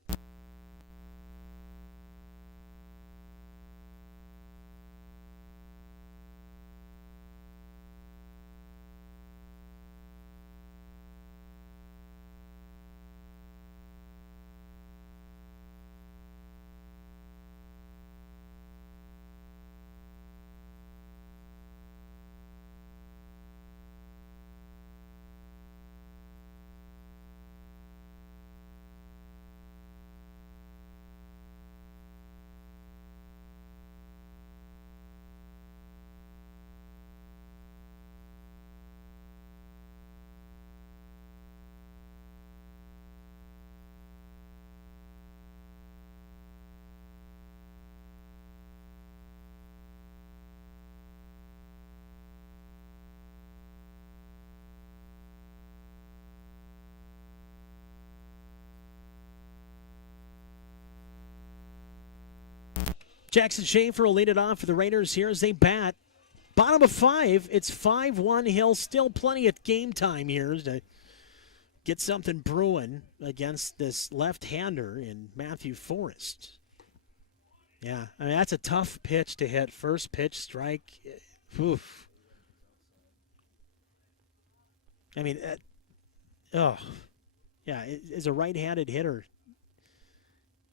Jackson Schaefer will lead it off for the Raiders here as they bat. Bottom of 5, it's 5-1 Hill. Still plenty of game time here to get something brewing against this left-hander in Matthew Forrest. Yeah, I mean, that's a tough pitch to hit. First pitch, strike. Oof. I mean, yeah, as a right-handed hitter,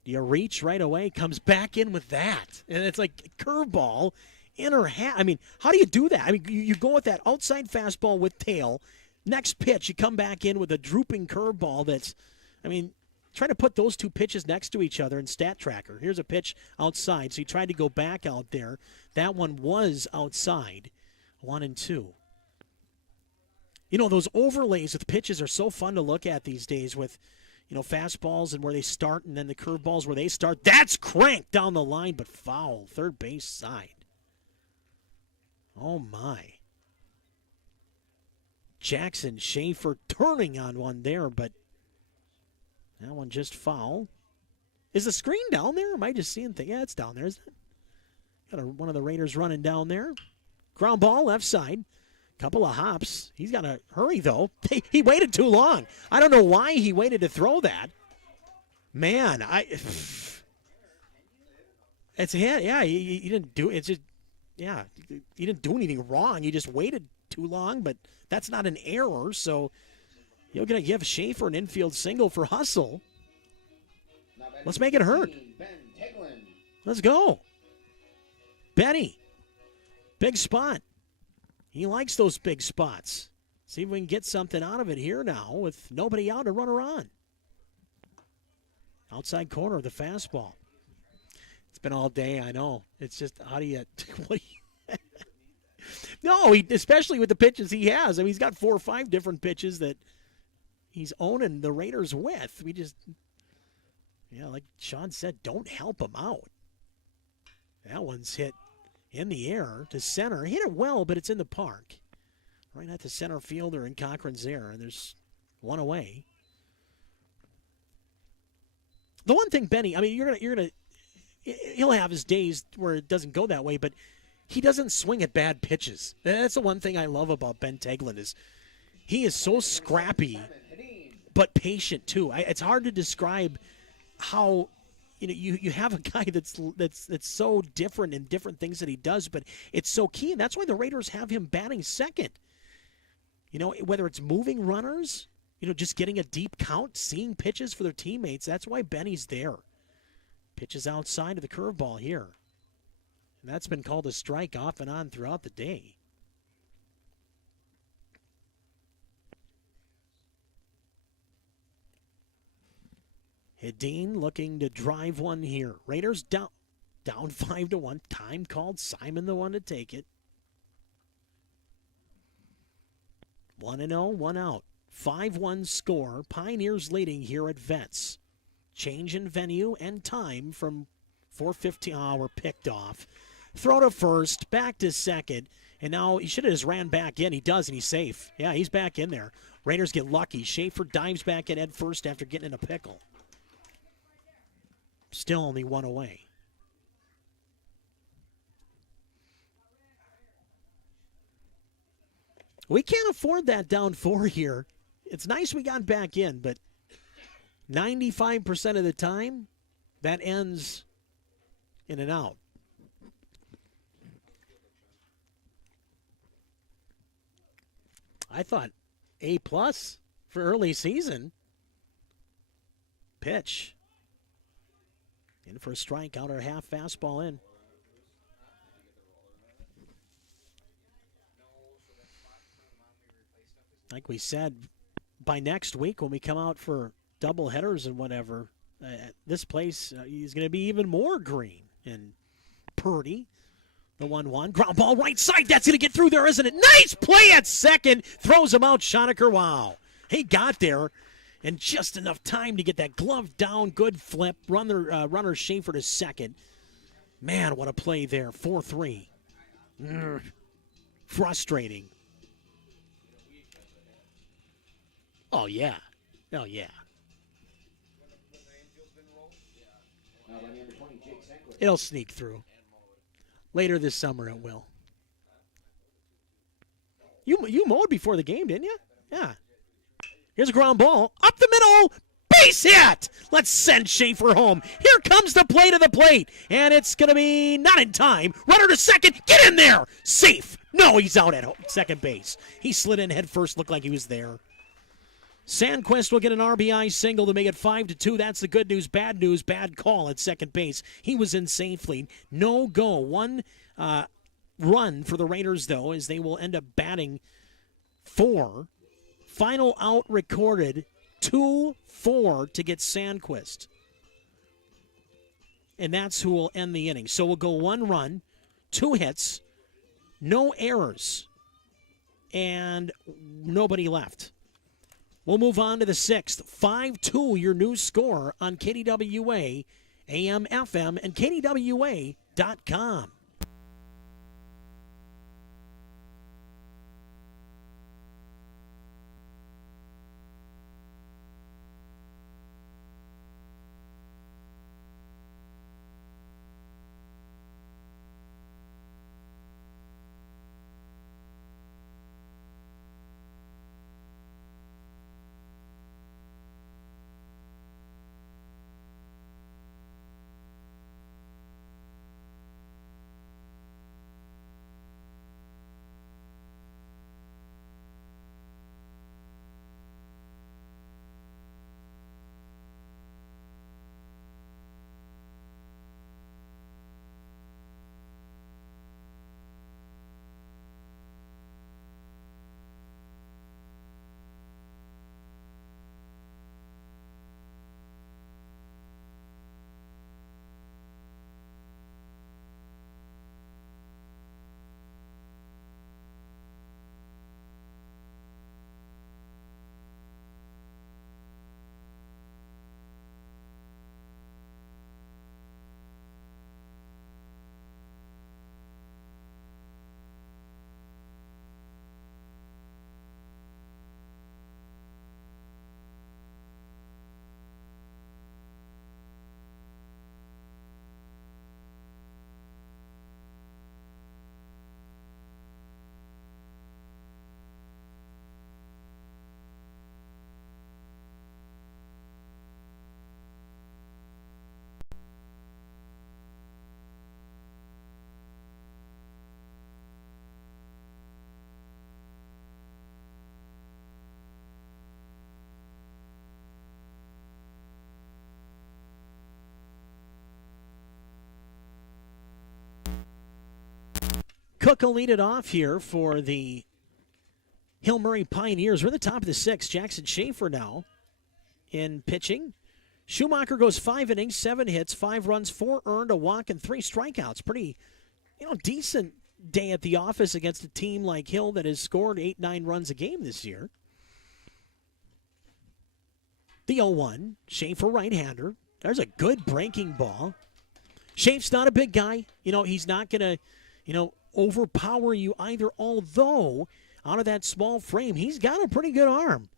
you reach right away, comes back in with that. And it's like curveball, inner hat. I mean, how do you do that? I mean, you go with that outside fastball with tail. Next pitch, you come back in with a drooping curveball that's, I mean, try to put those 2 pitches next to each other in Stat Tracker. Here's a pitch outside, so he tried to go back out there. That one was outside, 1-2. You know, those overlays with pitches are so fun to look at these days with, you know, fastballs and where they start and then the curveballs where they start. That's cranked down the line, but foul. Third base side. Oh, my. Jackson Schaefer turning on one there, but that one just foul. Is the screen down there? Am I just seeing things? Yeah, it's down there, isn't it? Got one of the Raiders running down there. Ground ball left side. Couple of hops. He's got to hurry, though. He waited too long. I don't know why he waited to throw that. Man, it's yeah. He didn't do it's just yeah. He didn't do anything wrong. He just waited too long, but that's not an error. So you're gonna give Schaefer an infield single for hustle. Let's make it hurt. Let's go, Benny. Big spot. He likes those big spots. See if we can get something out of it here now with nobody out to run her on. Outside corner of the fastball. It's been all day, I know. It's just, how do you... No, especially with the pitches he has. I mean, he's got 4 or 5 different pitches that he's owning the Raiders with. We just, like Sean said, don't help him out. That one's hit in the air to center. Hit it well, but it's in the park. Right at the center fielder in Cochran's there, and there's one away. The one thing, Benny, I mean, he'll have his days where it doesn't go that way, but he doesn't swing at bad pitches. That's the one thing I love about Ben Teglin is he is so scrappy, but patient too. It's hard to describe how. You have a guy that's so different in different things that he does, but it's so key, and that's why the Raiders have him batting second. Whether it's moving runners, just getting a deep count, seeing pitches for their teammates, that's why Benny's there. Pitches outside of the curveball here. And that's been called a strike off and on throughout the day. Hedin looking to drive one here. Raiders down 5-1. Time called. Simon the one to take it. 1-0, 1 out. 5-1 score. Pioneers leading here at Vets. Change in venue and time from 4:15. Oh, we're picked off. Throw to first. Back to second. And now he should have just ran back in. He does, and he's safe. Yeah, he's back in there. Raiders get lucky. Schaefer dives back in head first after getting in a pickle. Still only one away. We can't afford that down 4 here. It's nice we got back in, but 95% of the time, that ends in an out. I thought A+ for early season. Pitch. In for a strike, out or half fastball in. Like we said, by next week when we come out for double headers and whatever, this place is going to be even more green. And Purdy, the 1-1. Ground ball right side. That's going to get through there, isn't it? Nice play at second. Throws him out, Schoenecker. Wow. He got there. And just enough time to get that glove down. Good flip. Runner Schaefer to second. Man, what a play there. 4-3. Frustrating. Oh, yeah. Oh, yeah. It'll sneak through. Later this summer it will. You mowed before the game, didn't you? Yeah. Here's a ground ball. Up the middle. Base hit. Let's send Schaefer home. Here comes the play to the plate. And it's going to be not in time. Runner to second. Get in there. Safe. No, he's out at second base. He slid in head first. Looked like he was there. Sandquist will get an RBI single to make it 5-2. That's the good news. Bad news, bad call at second base. He was in safely. No go. One run for the Raiders, though, as they will end up batting 4. Final out recorded, 2-4 to get Sandquist. And that's who will end the inning. So we'll go 1 run, 2 hits, no errors, and nobody left. We'll move on to the 6th. 5-2, your new score on KDWA, AM, FM, and KDWA.com. . ' Cook will lead it off here for the Hill Murray Pioneers. We're at the top of the sixth. Jackson Schaefer now in pitching. Schumacher goes 5 innings, 7 hits, 5 runs, 4 earned, a walk, and 3 strikeouts. Pretty, decent day at the office against a team like Hill that has scored 8-9 runs a game this year. The 0-1, Schaefer right-hander. There's a good breaking ball. Schaef's not a big guy. He's not going to, overpower you either, although out of that small frame, he's got a pretty good arm.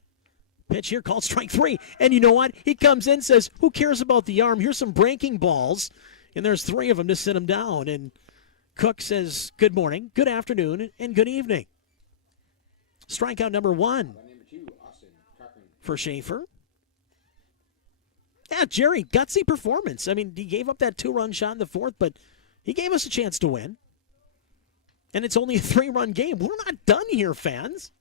Pitch here called strike 3. And you know what? He comes in, says, who cares about the arm? Here's some breaking balls. And there's 3 of them to sit him down. And Cook says, good morning, good afternoon, and good evening. Strikeout number 1 for Schaefer. Yeah, Jerry, gutsy performance. I mean, he gave up that 2-run shot in the 4th, but he gave us a chance to win. And it's only a 3-run game. We're not done here, fans.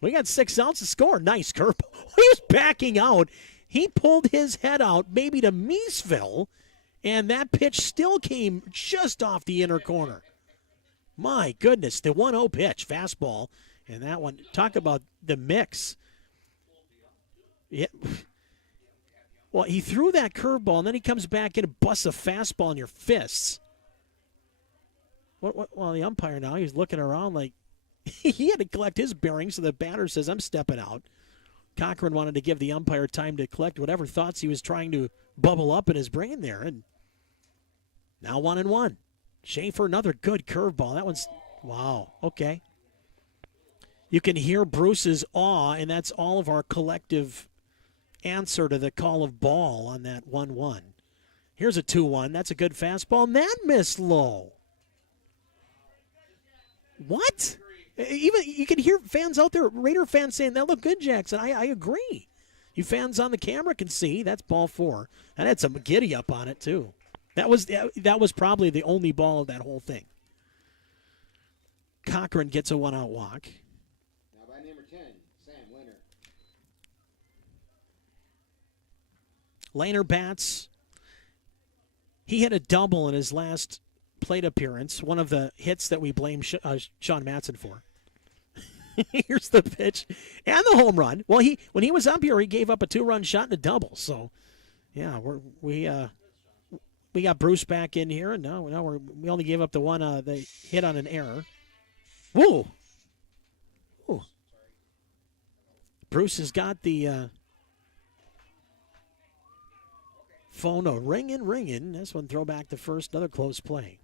We got 6 outs to score. Nice curve. He was backing out. He pulled his head out maybe to Meesville, and that pitch still came just off the inner corner. My goodness, the 1-0 pitch, fastball. And that one, talk about the mix. Yeah. Well, he threw that curveball, and then he comes back in and busts a fastball in your fists. Well, the umpire now, he's looking around like he had to collect his bearings, so the batter says, I'm stepping out. Cochran wanted to give the umpire time to collect whatever thoughts he was trying to bubble up in his brain there. And now 1-1. Schaefer, another good curveball. That one's, wow, okay. You can hear Bruce's awe, and that's all of our collective answer to the call of ball on that 1-1. Here's a 2-1. That's a good fastball, and that missed low. What? Even you can hear fans out there, Raider fans saying, that looked good, Jackson. I agree. You fans on the camera can see that's ball 4. That had some giddy up on it, too. That was probably the only ball of that whole thing. Cochran gets a 1-out walk. Now by number 10, Sam Lehner. Lehner bats. He hit a double in his last plate appearance, one of the hits that we blame Sean Matson for. Here's the pitch and the home run. Well, when he was up here, he gave up a 2-run shot and a double. So, yeah, we got Bruce back in here, and now we only gave up the one they hit on an error. Whoa! Ooh. Bruce has got the phone ringing. This one throw back to first. Another close play.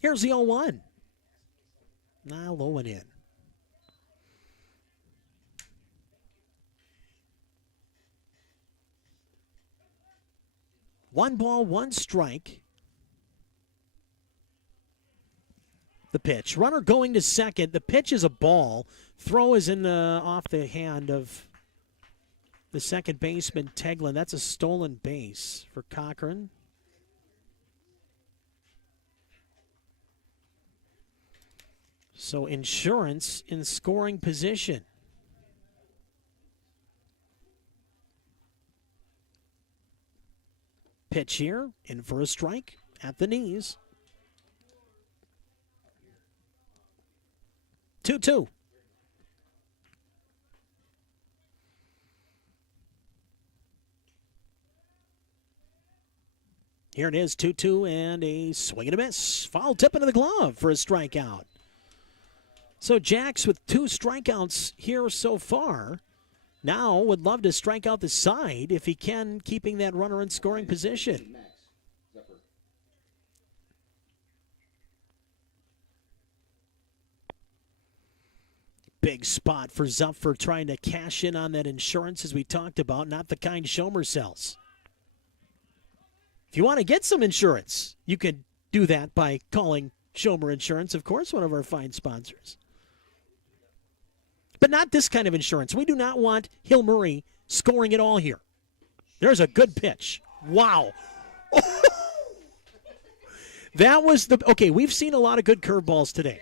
Here's the 0-1. Now low and in. One ball, one strike. The pitch. Runner going to second. The pitch is a ball. Throw is in off the hand of the second baseman, Teglin. That's a stolen base for Cochran. So Insurance in scoring position. Pitch here, in for a strike, at the knees. 2-2. Here it is, 2-2, and a swing and a miss. Foul tip into the glove for a strikeout. So Jax with 2 strikeouts here so far. Now would love to strike out the side if he can, keeping that runner in scoring position. Big spot for Zupfer trying to cash in on that insurance as we talked about, not the kind Schomer sells. If you want to get some insurance, you can do that by calling Schomer Insurance, of course, one of our fine sponsors. But not this kind of insurance. We do not want Hill Murray scoring it all here. There's a good pitch. Wow. That was okay, we've seen a lot of good curveballs today.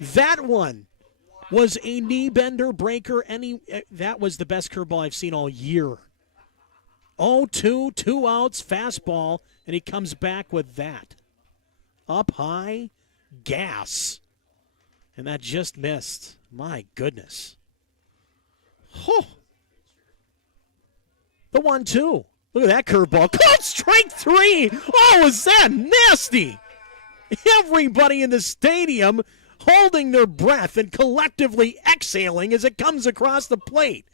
That one was a knee bender breaker. That was the best curveball I've seen all year. 0-2, 2 outs, fastball, and he comes back with that. Up high, gas. And that just missed. My goodness. Oh. The 1-2. Look at that curveball. Called strike 3. Oh, is that nasty? Everybody in the stadium holding their breath and collectively exhaling as it comes across the plate.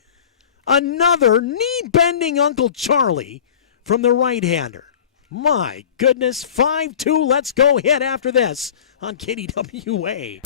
Another knee-bending Uncle Charlie from the right-hander. My goodness, 5-2. Let's go hit after this on KDWA.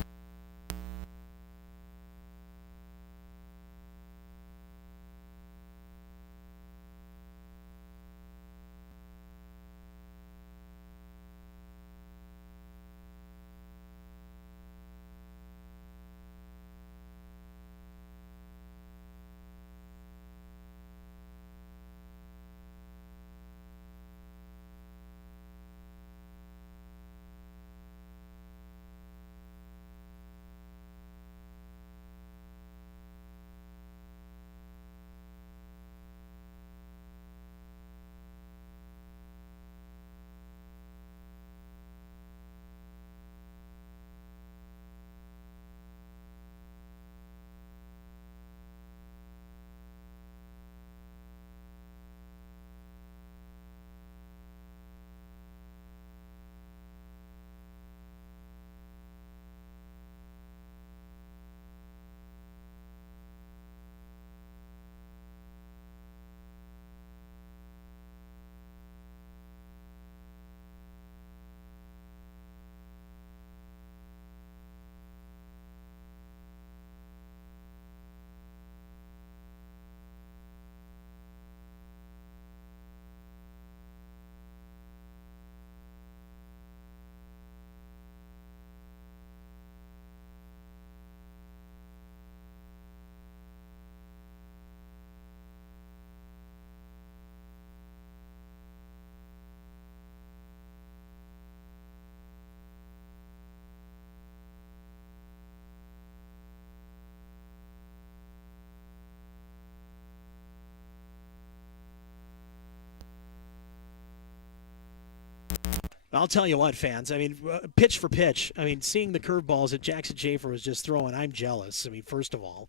I'll tell you what, fans. I mean, pitch for pitch. I mean, seeing the curveballs that Jackson Schaefer was just throwing, I'm jealous. I mean, first of all.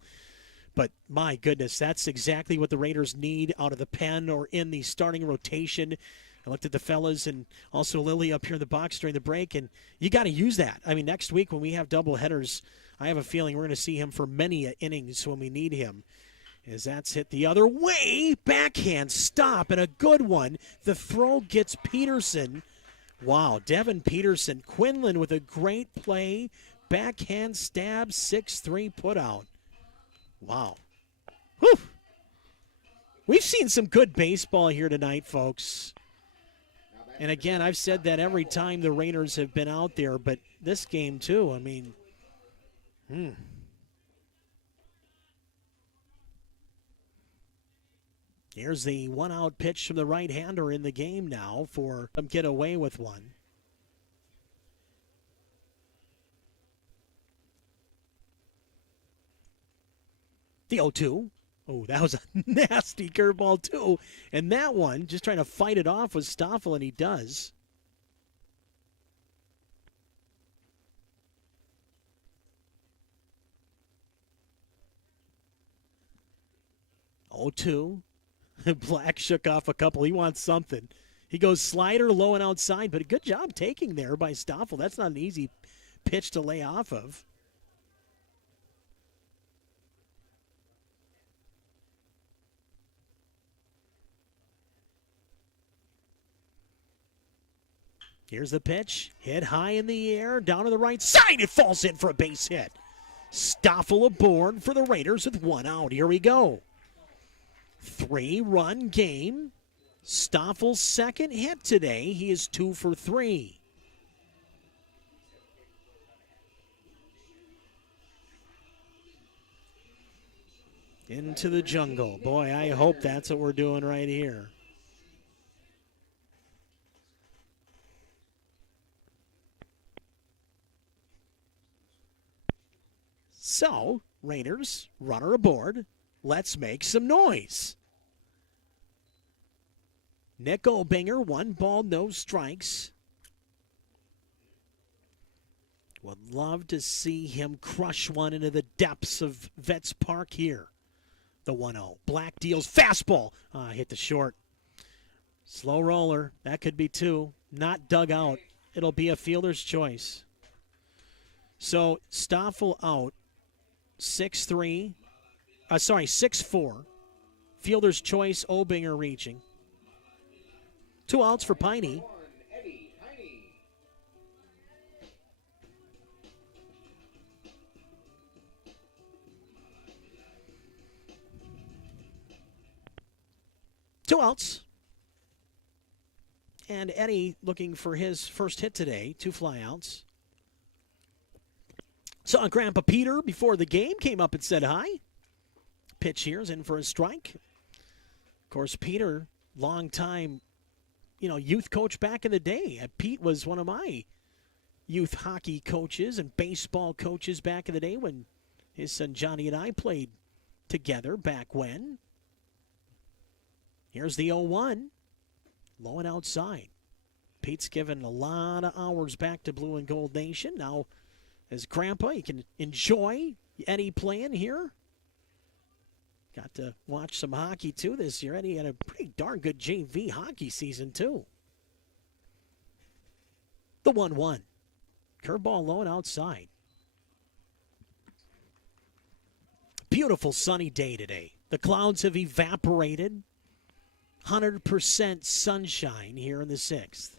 But my goodness, that's exactly what the Raiders need out of the pen or in the starting rotation. I looked at the fellas and also Lily up here in the box during the break, and you got to use that. I mean, next week when we have double headers, I have a feeling we're going to see him for many innings when we need him. As that's hit the other way, backhand stop, and a good one. The throw gets Peterson. Wow, Devin Peterson. Quinlan with a great play. Backhand stab, 6-3 put out. Wow. Whew. We've seen some good baseball here tonight, folks. And again, I've said that every time the Raiders have been out there, but this game too, I mean, Here's the one-out pitch from the right-hander in the game now for them get away with one. The 0-2. Oh, that was a nasty curveball, too. And that one, just trying to fight it off with Stoffel, and he does. Oh, 2. Black shook off a couple. He wants something. He goes slider low and outside, but a good job taking there by Stoffel. That's not an easy pitch to lay off of. Here's the pitch. Hit high in the air, down to the right side. It falls in for a base hit. Stoffel aboard for the Raiders with one out. Here we go. 3-run game. Stoffel's second hit today. He is 2 for 3. Into the jungle. Boy, I hope that's what we're doing right here. So, Raiders, runner aboard. Let's make some noise. Nick Obinger, 1 ball, no strikes. Would love to see him crush one into the depths of Vets Park here. The 1-0. Black deals fastball. Hit the short. Slow roller. That could be 2. Not dug out. It'll be a fielder's choice. So Stoffel out. 6-3. 6-4. Fielder's choice. Obinger reaching. 2 outs for Piney. Two outs. And Eddie looking for his first hit today. 2 flyouts. Saw Grandpa Peter before the game. Came up and said hi. Pitch here is in for a strike. Of course, Peter, long time, youth coach back in the day. Pete was one of my youth hockey coaches and baseball coaches back in the day when his son Johnny and I played together back when. Here's the 0-1. Low and outside. Pete's given a lot of hours back to Blue and Gold Nation. Now, as Grandpa, you can enjoy Eddie playing here. Got to watch some hockey, too, this year. Eddie had a pretty darn good JV hockey season, too. The 1-1. Curveball low and outside. Beautiful sunny day today. The clouds have evaporated. 100% sunshine here in the 6th.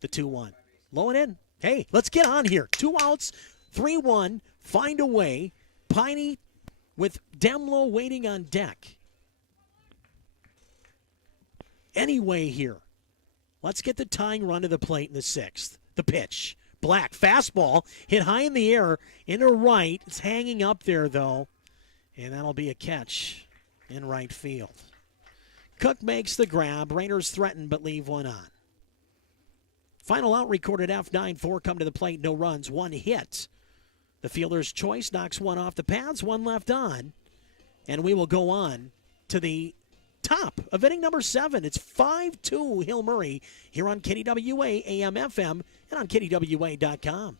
The 2-1. Low and in. Hey, let's get on here. 2 outs, 3-1. Find a way. Piney with Demlo waiting on deck. Anyway here. Let's get the tying run to the plate in the 6th. The pitch. Black fastball hit high in the air into right. It's hanging up there, though. And that'll be a catch in right field. Cook makes the grab. Raiders threaten but leave one on. Final out recorded F9-4 come to the plate. No runs. 1 hit. The fielder's choice knocks 1 off the pads. 1 left on. And we will go on to the top of inning number 7. It's 5-2 Hill Murray here on KDWA AM FM and on KDWA.com.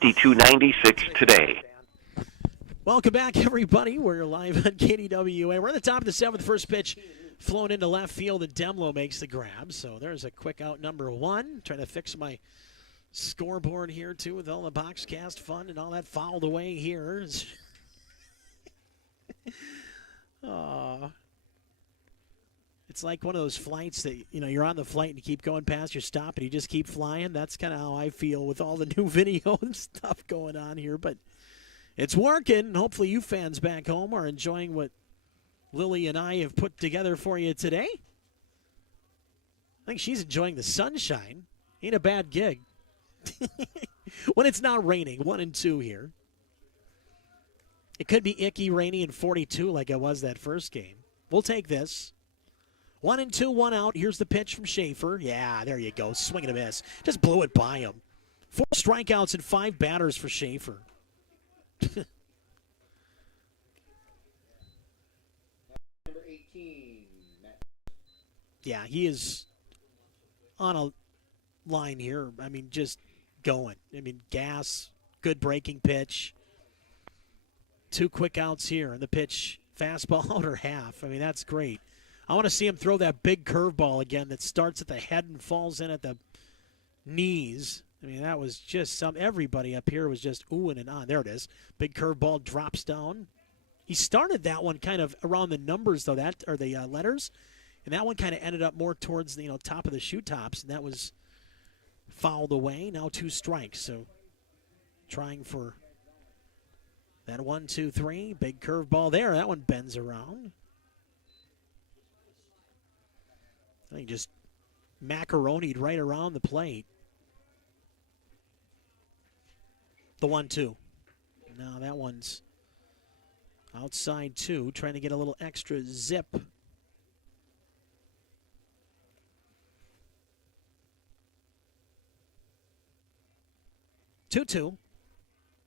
$62.96 today. Welcome back, everybody. We're live on KDWA. We're at the top of the 7th. First pitch flown into left field, and Demlo makes the grab. So there's a quick out number 1. Trying to fix my scoreboard here, too, with all the boxcast fun and all that fouled away here. It's like one of those flights that, you're on the flight and you keep going past your stop and you just keep flying. That's kind of how I feel with all the new video and stuff going on here. But it's working. Hopefully you fans back home are enjoying what Lily and I have put together for you today. I think she's enjoying the sunshine. Ain't a bad gig. When it's not raining, 1 and 2 here. It could be icky, rainy, and 42 like it was that first game. We'll take this. 1 and 2, 1 out. Here's the pitch from Schaefer. Yeah, there you go. Swing and a miss. Just blew it by him. 4 strikeouts and 5 batters for Schaefer. Number 18, Matt. Yeah, he is on a line here. I mean, just going. I mean, gas, good breaking pitch. 2 quick outs here, and the pitch, fastball out or half. I mean, that's great. I want to see him throw that big curveball again that starts at the head and falls in at the knees. I mean, that was just everybody up here was just oohing and on. There it is. Big curveball drops down. He started that one kind of around the numbers, though, the letters. And that one kind of ended up more towards the top of the shoe tops, and that was fouled away. Now 2 strikes. So trying for that 1, 2, 3. Big curveball there. That one bends around. I think just macaronied right around the plate. The 1-2. Now that one's outside 2, trying to get a little extra zip. Two.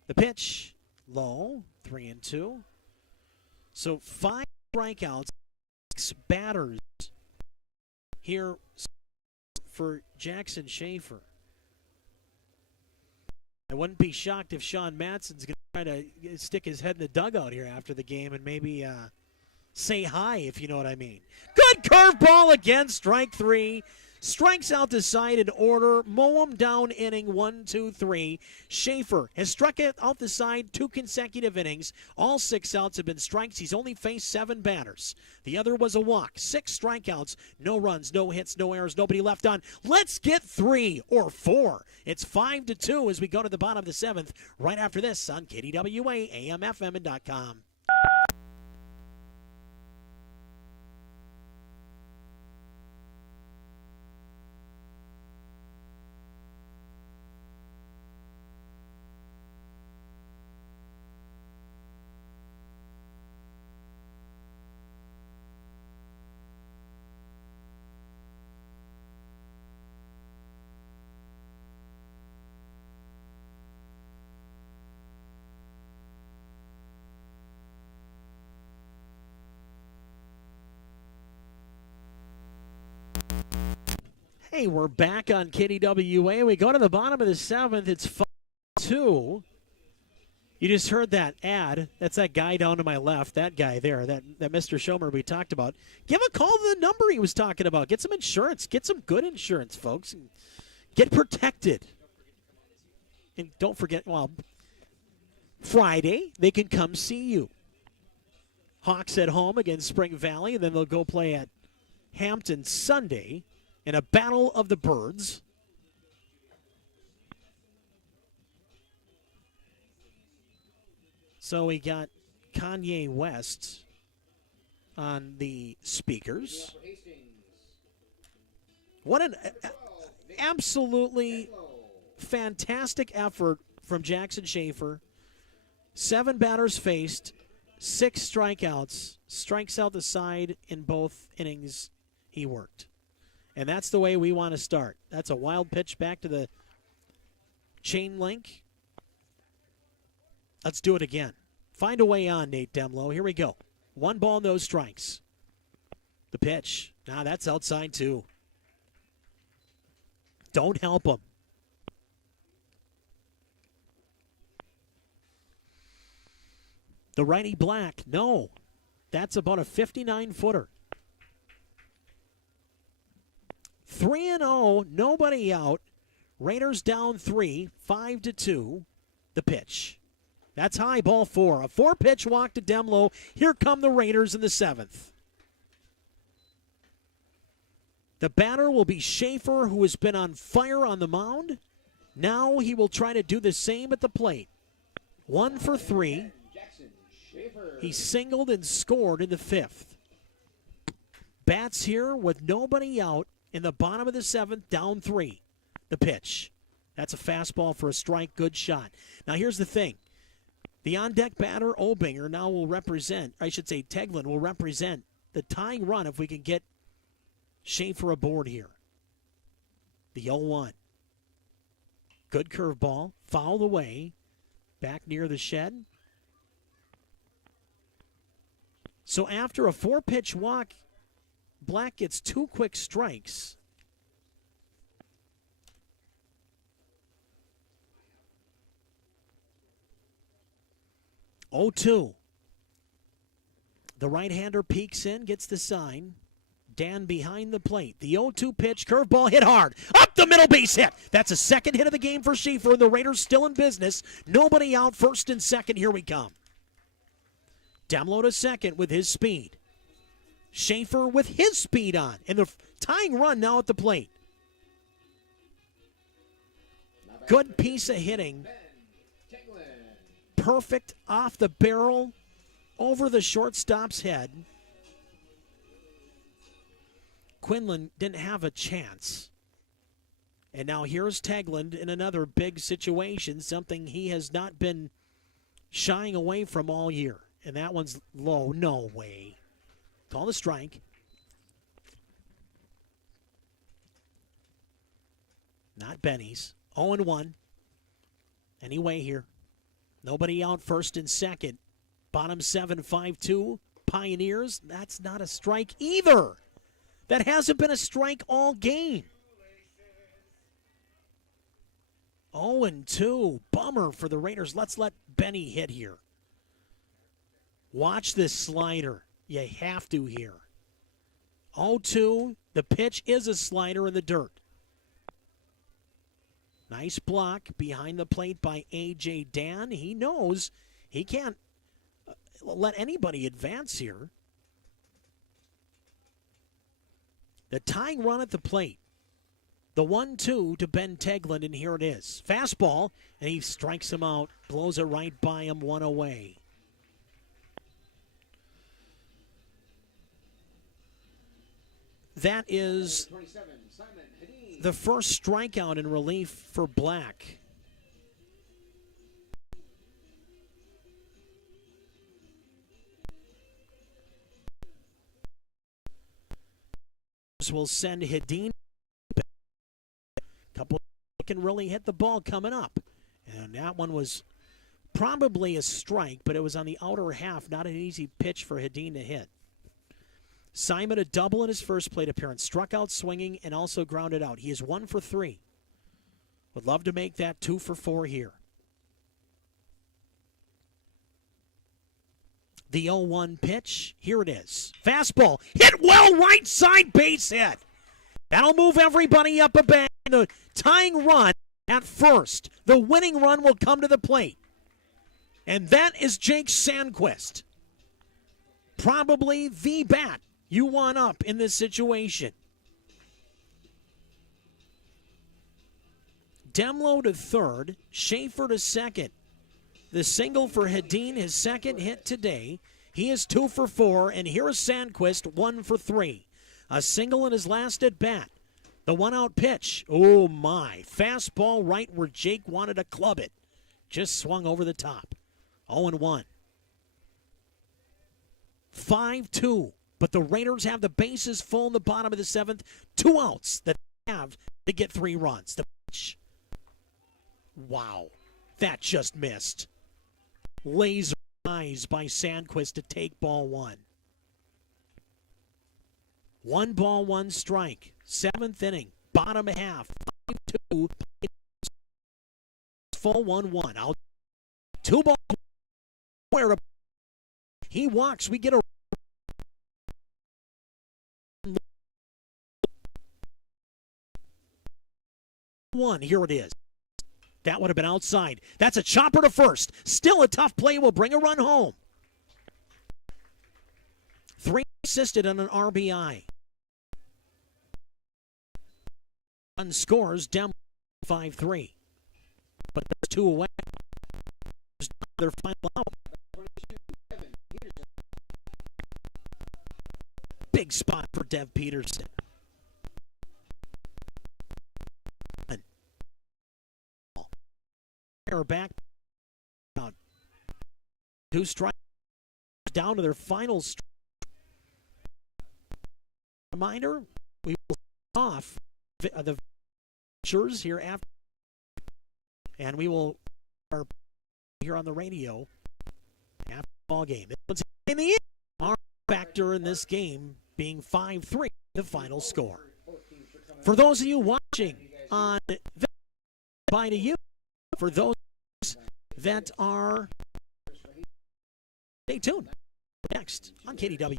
The pitch, low, 3 and 2. So 5 strikeouts, 6 batters here for Jackson Schaefer. I wouldn't be shocked if Sean Matson's going to try to stick his head in the dugout here after the game and maybe say hi, if you know what I mean. Good curveball again, strike 3. Strikes out the side in order. Mow him down inning 1, 2, 3. Schaefer has struck it out the side 2 consecutive innings. All 6 outs have been strikes. He's only faced 7 batters. The other was a walk. 6 strikeouts, no runs, no hits, no errors, nobody left on. Let's get 3 or 4. It's 5-2 as we go to the bottom of the 7th. Right after this on KDWA, AM, FM, and .com. Hey, we're back on KDWA. We go to the bottom of the 7th. It's 5-2. You just heard that ad. That's that guy down to my left, that guy there, that Mr. Schomer we talked about. Give a call to the number he was talking about. Get some insurance. Get some good insurance, folks. And get protected. And don't forget, Friday, they can come see you. Hawks at home against Spring Valley, and then they'll go play at Hampton Sunday in a battle of the birds. So we got Kanye West on the speakers. What an absolutely fantastic effort from Jackson Schaefer. 7 batters faced, 6 strikeouts, strikes out the side in both innings he worked. And that's the way we want to start. That's a wild pitch back to the chain link. Let's do it again. Find a way on, Nate Demlow. Here we go. 1 ball, no strikes. The pitch. Nah, that's outside too. Don't help him. The righty black. No. That's about a 59-footer. 3-0, nobody out. Raiders down 3, 5-2. The pitch. That's high, ball 4. A 4-pitch walk to Demlow. Here come the Raiders in the 7th. The batter will be Schaefer, who has been on fire on the mound. Now he will try to do the same at the plate. 1 for 3. He singled and scored in the 5th. Bats here with nobody out in the bottom of the 7th, down 3. The pitch. That's a fastball for a strike. Good shot. Now here's the thing. The on-deck batter, Obinger, now will represent, I should say Teglin will represent the tying run if we can get Schaefer aboard here. The 0-1. Good curveball. Fouled away. Back near the shed. So after a 4-pitch walk, Black gets 2 quick strikes. Oh, 2. The right-hander peeks in, gets the sign. Dan behind the plate. The 0-2 pitch, curveball hit hard. Up the middle, base hit. That's a second hit of the game for Schaefer. The Raiders still in business. Nobody out, first and second. Here we come. Demlo to second with his speed. Schaefer with his speed on. And the tying run now at the plate. Good piece of hitting. Perfect off the barrel, over the shortstop's head. Quinlan didn't have a chance. And now here's Teglin in another big situation, something he has not been shying away from all year. And that one's low. No way. Call the strike. Not Benny's. 0-1. Anyway here. Nobody out, first and second. Bottom 7, 5-2. Pioneers. That's not a strike either. That hasn't been a strike all game. 0-2. Bummer for the Raiders. Let's let Benny hit here. Watch this slider. You have to here. 0-2. The pitch is a slider in the dirt. Nice block behind the plate by A.J. Dan. He knows he can't let anybody advance here. The tying run at the plate. The 1-2 to Ben Teglin, and here it is. Fastball, and he strikes him out, blows it right by him, 1 away. That is the first strikeout in relief for Black. Will send Hedin. Couple can really hit the ball coming up. And that one was probably a strike, but it was on the outer half. Not an easy pitch for Hedin to hit. Simon a double in his first plate appearance. Struck out swinging and also grounded out. He is 1 for 3. Would love to make that 2 for 4 here. The 0-1 pitch. Here it is. Fastball. Hit well, right side, base hit. That'll move everybody up a bag. The tying run at first. The winning run will come to the plate. And that is Jake Sandquist. Probably the bat you want up in this situation. Demlo to third. Schaefer to second. The single for Hedin, his second hit today. He is 2 for 4, and here is Sandquist, 1 for 3. A single in his last at bat. The 1-out pitch. Oh, my. Fastball right where Jake wanted to club it. Just swung over the top. 0-1. 5-2. But the Raiders have the bases full in the bottom of the 7th. 2 outs that they have to get 3 runs. The pitch. Wow. That just missed. Laser eyes by Sandquist to take ball 1. 1 ball, 1 strike. 7th inning. Bottom half. 5-2. Full 1-1. Out. 2 ball. Where he walks. We get a 1. Here it is. That would have been outside. That's a chopper to first. Still a tough play. Will bring a run home. 3 assisted on an RBI. One scores. Dem 5-3. But there's 2 away. There's their final out. Big spot for Dev Peterson. They're back. 2 strikes down to their final strike. Reminder, we will off the features here after, and we will are here on the radio after the ball game. In the end, our factor in this game being 5-3, the final score. For those of you watching on by to you, for those that are, stay tuned. Next on KDW.